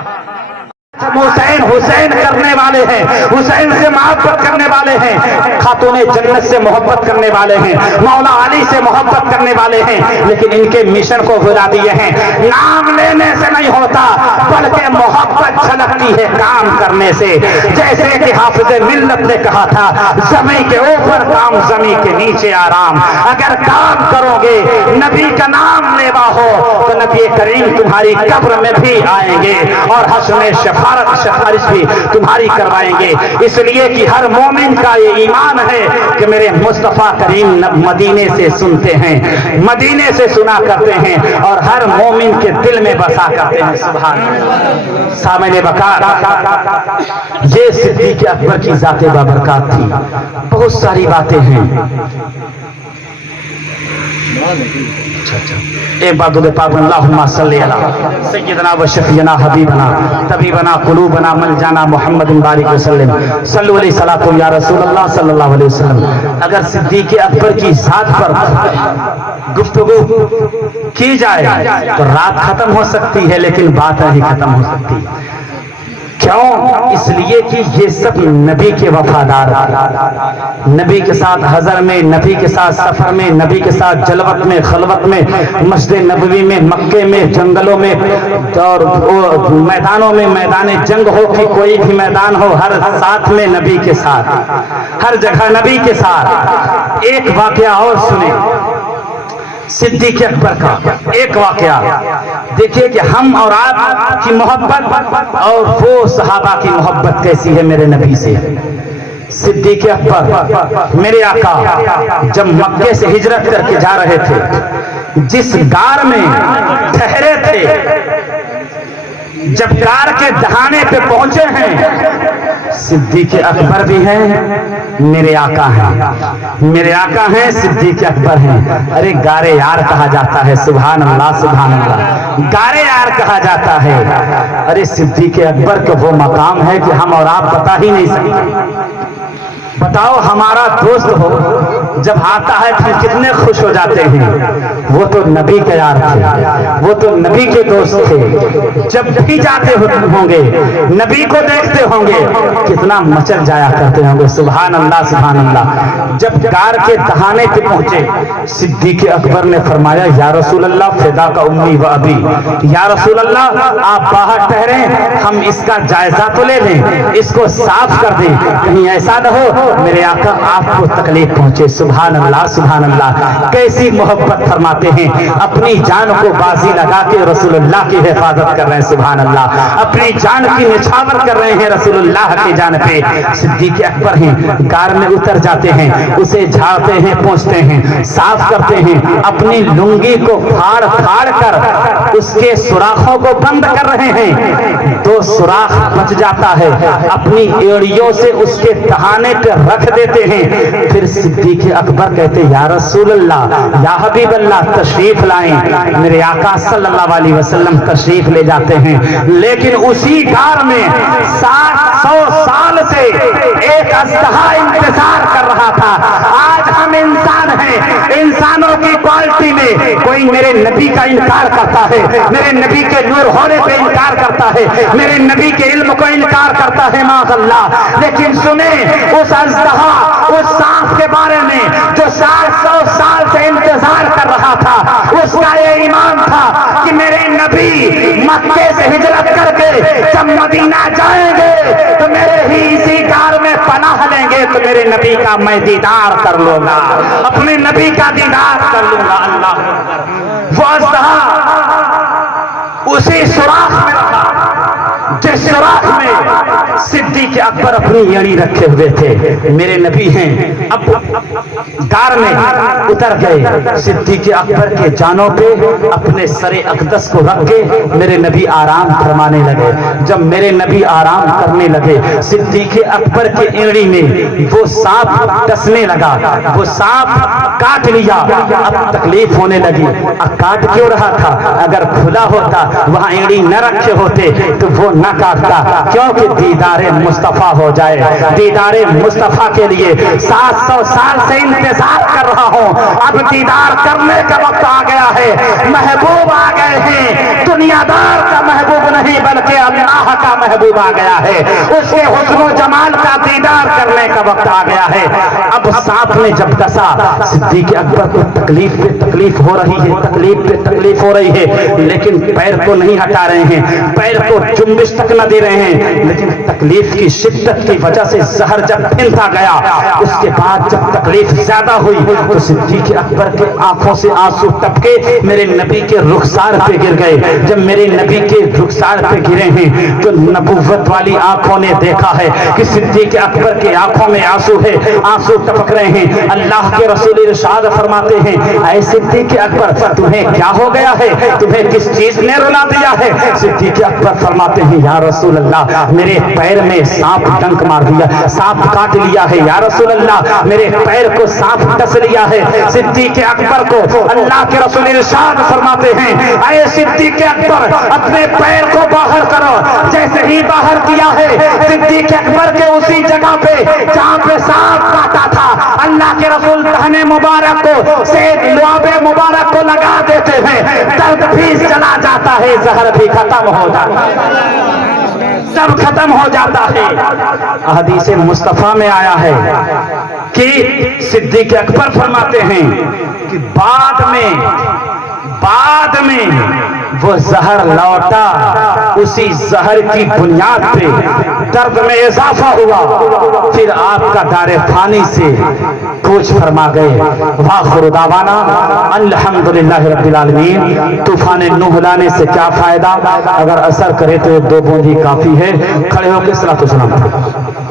हुसैन करने वाले हैं, हुसैन से मोहब्बत करने वाले हैं, खातूने जन्नत से मोहब्बत करने वाले हैं, मौला अली से मोहब्बत करने वाले हैं, लेकिन इनके मिशन को भुला दिए हैं। नाम लेने से नहीं होता, बल्कि मोहब्बत झलकती है काम करने से। जैसे कि हाफिज मिल्लत ने कहा था, ज़मीं के ऊपर काम, ज़मीं के नीचे आराम। अगर काम करोगे, नबी का नाम लेवा हो, तो नबी करीम तुम्हारी कब्र में भी आएंगे और हश्र में सिफारिश भी तुम्हारी करवाएंगे। इसलिए कि हर मोमिन का ये ईमान है कि मेरे मुस्तफा करीम मदीने से सुनते हैं, मदीने से सुना करते हैं और हर मोमिन के दिल में बसा करते हैं। सुभान अल्लाह। सामने बकार, ये सिद्दीक अकबर की जाते बाबरकत थी। बहुत सारी बातें हैं। अच्छा, एक बात बोले, पाक अल्लाहुम्मा सल्ली अला सय्यदना व शफीना हबीबना तबीबना कुलूबना मल जाना मुहम्मदिन बारिक वसल्लम सल्लु अलैहि सलातु या रसूलल्लाह सल्लल्लाहु अलैहि वसल्लम। अगर सिद्दीक अकबर की जात पर गुफ्तगू की जाए तो रात खत्म हो सकती है, लेकिन बात नहीं खत्म हो सकती। क्यों? इसलिए कि ये सब नबी के वफादार, नबी के साथ हजर में, नबी के साथ सफर में, नबी के साथ जलवत में, खलवत में, मस्जिद नबवी में, मक्के में, जंगलों में और मैदानों में, मैदान जंग हो कि कोई भी मैदान हो, हर साथ में नबी के साथ, हर जगह नबी के साथ। एक वाकया और सुने सिद्दीक अकबर का, एक वाकया देखिए कि हम और आप की मोहब्बत और वो सहाबा की मोहब्बत कैसी है मेरे नबी से। सिद्दीक अकबर मेरे आका जब मक्के से हिजरत करके जा रहे थे, जिस गार में ठहरे थे جب غار کے دہانے پہ پہنچے ہیں، صدیق اکبر بھی ہیں، میرے آقا ہیں، میرے آقا ہیں، صدیق اکبر ہیں۔ ارے غار یار کہا جاتا ہے، سبحان اللہ سبحان اللہ، غار یار کہا جاتا ہے۔ ارے صدیق اکبر کا وہ مقام ہے کہ ہم اور آپ بتا ہی نہیں سکتے۔ بتاؤ، ہمارا دوست ہو جب آتا ہے پھر کتنے خوش ہو جاتے ہیں۔ وہ تو نبی کے یار تھے، وہ تو نبی کے دوست تھے، جب بھی جاتے ہوں گے نبی کو دیکھتے ہوں گے کتنا مچل جایا کرتے ہوں گے، سبحان اللہ سبحان اللہ۔ جب غار کے دہانے پہ پہنچے، صدیق اکبر نے فرمایا یا رسول اللہ فدا کا امی و ابی، یا رسول اللہ آپ باہر ٹھہریں، ہم اس کا جائزہ تو لے لیں، اس کو صاف کر دیں، کہیں ایسا نہ ہو میرے آقا آپ کو تکلیف پہنچے۔ سبحان اللہ سبحان اللہ، کیسی محبت فرماتے ہیں، اپنی جان کو بازی لگا کے رسول اللہ کی حفاظت کر رہے ہیں، سبحان اللہ، اپنی جان کی نچھاور کر رہے ہیں رسول اللہ کی جان پہ۔ صدیق اکبر ہیں، غار میں اتر جاتے ہیں، اسے جھاڑتے ہیں، پوچھتے ہیں، صاف کرتے ہیں، اپنی لنگی کو پھاڑ پھاڑ کر اس کے سوراخوں کو بند کر رہے ہیں۔ دو سوراخ بچ جاتا ہے، اپنی ایڑیوں سے اس کے دہانے پہ رکھ دیتے ہیں۔ پھر صدیق اکبر کہتے یا رسول اللہ یا حبیب اللہ تشریف لائیں، میرے آقا صلی اللہ علیہ وسلم تشریف لے جاتے ہیں۔ لیکن اسی غار میں 700 سال سے ایک اژدہا انتظار کر رہا تھا۔ آج ہم انسان ہیں، انسانوں کی کوالٹی میں کوئی میرے نبی کا انکار کرتا ہے، میرے نبی کے نور ہونے پہ انکار کرتا ہے، میرے نبی کے علم کو انکار کرتا ہے، معاذ اللہ۔ لیکن سنیں اس اژدہا، اس سانپ کے بارے میں جو 700 سال سے انتظار کر رہا تھا، اس کا یہ ایمان تھا کہ میرے نبی مکے سے ہجرت کر کے جب مدینہ جائیں گے تو میرے ہی اسی غار میں پناہ لیں گے، تو میرے نبی کا میں دیدار کر لوں گا، اپنے نبی کا دیدار کر لوں گا۔ اللہ، وہ اژدہا اسی سوراخ میں رہا جس سوراخ میں صدیق اکبر اپنی یڑی رکھے ہوئے تھے۔ میرے نبی ہیں، اب غار میں اتر گئے، صدیق اکبر کے جانوں پہ اپنے سر اقدس کو رکھ کے میرے نبی آرام فرمانے لگے۔ جب میرے نبی آرام کرنے لگے، صدیق اکبر کے ایڑی میں وہ سانپ ڈسنے لگا، وہ سانپ کاٹ لیا، اب تکلیف ہونے لگی۔ اب کاٹ کیوں رہا تھا؟ اگر کھلا ہوتا، وہاں ایڑی نہ رکھے ہوتے تو وہ نہ کاٹتا، کیونکہ دیدار مصطفیٰ ہو جائے۔ دیدار مصطفیٰ کے لیے 700 سال سے انتظار کر رہا ہوں، اب دیدار کرنے کا وقت آ گیا ہے۔ محبوب آ گئے ہیں، دنیا دار کا محبوب نہیں بلکہ اللہ کا محبوب آ گیا ہے، اس کے حسن و جمال کا دیدار کرنے کا وقت آ گیا ہے۔ اب سانپ نے جب ڈسا، صدیق اکبر کو تکلیف پہ تکلیف ہو رہی ہے، تکلیف پہ تکلیف ہو رہی ہے، لیکن پیر کو نہیں ہٹا رہے ہیں، پیر کو جنبش تک نہ دے رہے ہیں۔ لیکن تکلیف کی شدت کی وجہ سے زہر جب پھیلتا گیا، اس کے بعد جب تکلیف زیادہ ہوئی تو صدیق اکبر کے آنکھوں سے آنسو ٹپکے میرے نبی کے رخسار پہ گر گئے۔ جب میرے نبی کے رخسار پہ گرے ہیں تو نبوت والی آنکھوں نے دیکھا ہے کہ صدیق اکبر کے آنکھوں میں آنسو ہے، آنسو ٹپک رہے ہیں۔ اللہ کے رسول ارشاد فرماتے ہیں، اے صدیق اکبر تمہیں کیا ہو گیا ہے، تمہیں کس چیز نے رلا دیا ہے؟ صدیق اکبر فرماتے ہیں یا رسول اللہ میرے پیر میں سانپ ڈنک مار دیا، سانپ کاٹ لیا ہے، یا رسول اللہ میرے پیر کو سانپ ڈس لیا ہے۔ صدیق اکبر کو اللہ کے رسول ارشاد فرماتے ہیں، اے صدیق اکبر اپنے پیر کو باہر کرو۔ جیسے ہی باہر کیا ہے، صدیق اکبر کے اسی جگہ پہ جہاں پہ سانپ کاٹا تھا، اللہ کے رسول دہنے مبارک کو سے لعاب مبارک کو لگا دیتے ہیں، درد بھی چلا جاتا ہے، زہر بھی ختم ہو جاتا ہے، سب ختم ہو جاتا ہے۔ حدیث مصطفیٰ میں آیا ہے کہ صدیق اکبر فرماتے ہیں کہ بعد میں وہ زہر لوٹا، اسی زہر کی بنیاد پہ درد میں اضافہ ہوا، پھر آپ کا دار فانی سے کوچ فرما گئے۔ وآخر دعوانا الحمدللہ رب العالمین۔ طوفان نوح لانے سے کیا فائدہ؟ اگر اثر کرے تو 2 بوندی کافی ہے۔ کھڑے ہو کے صلاۃ و سلام۔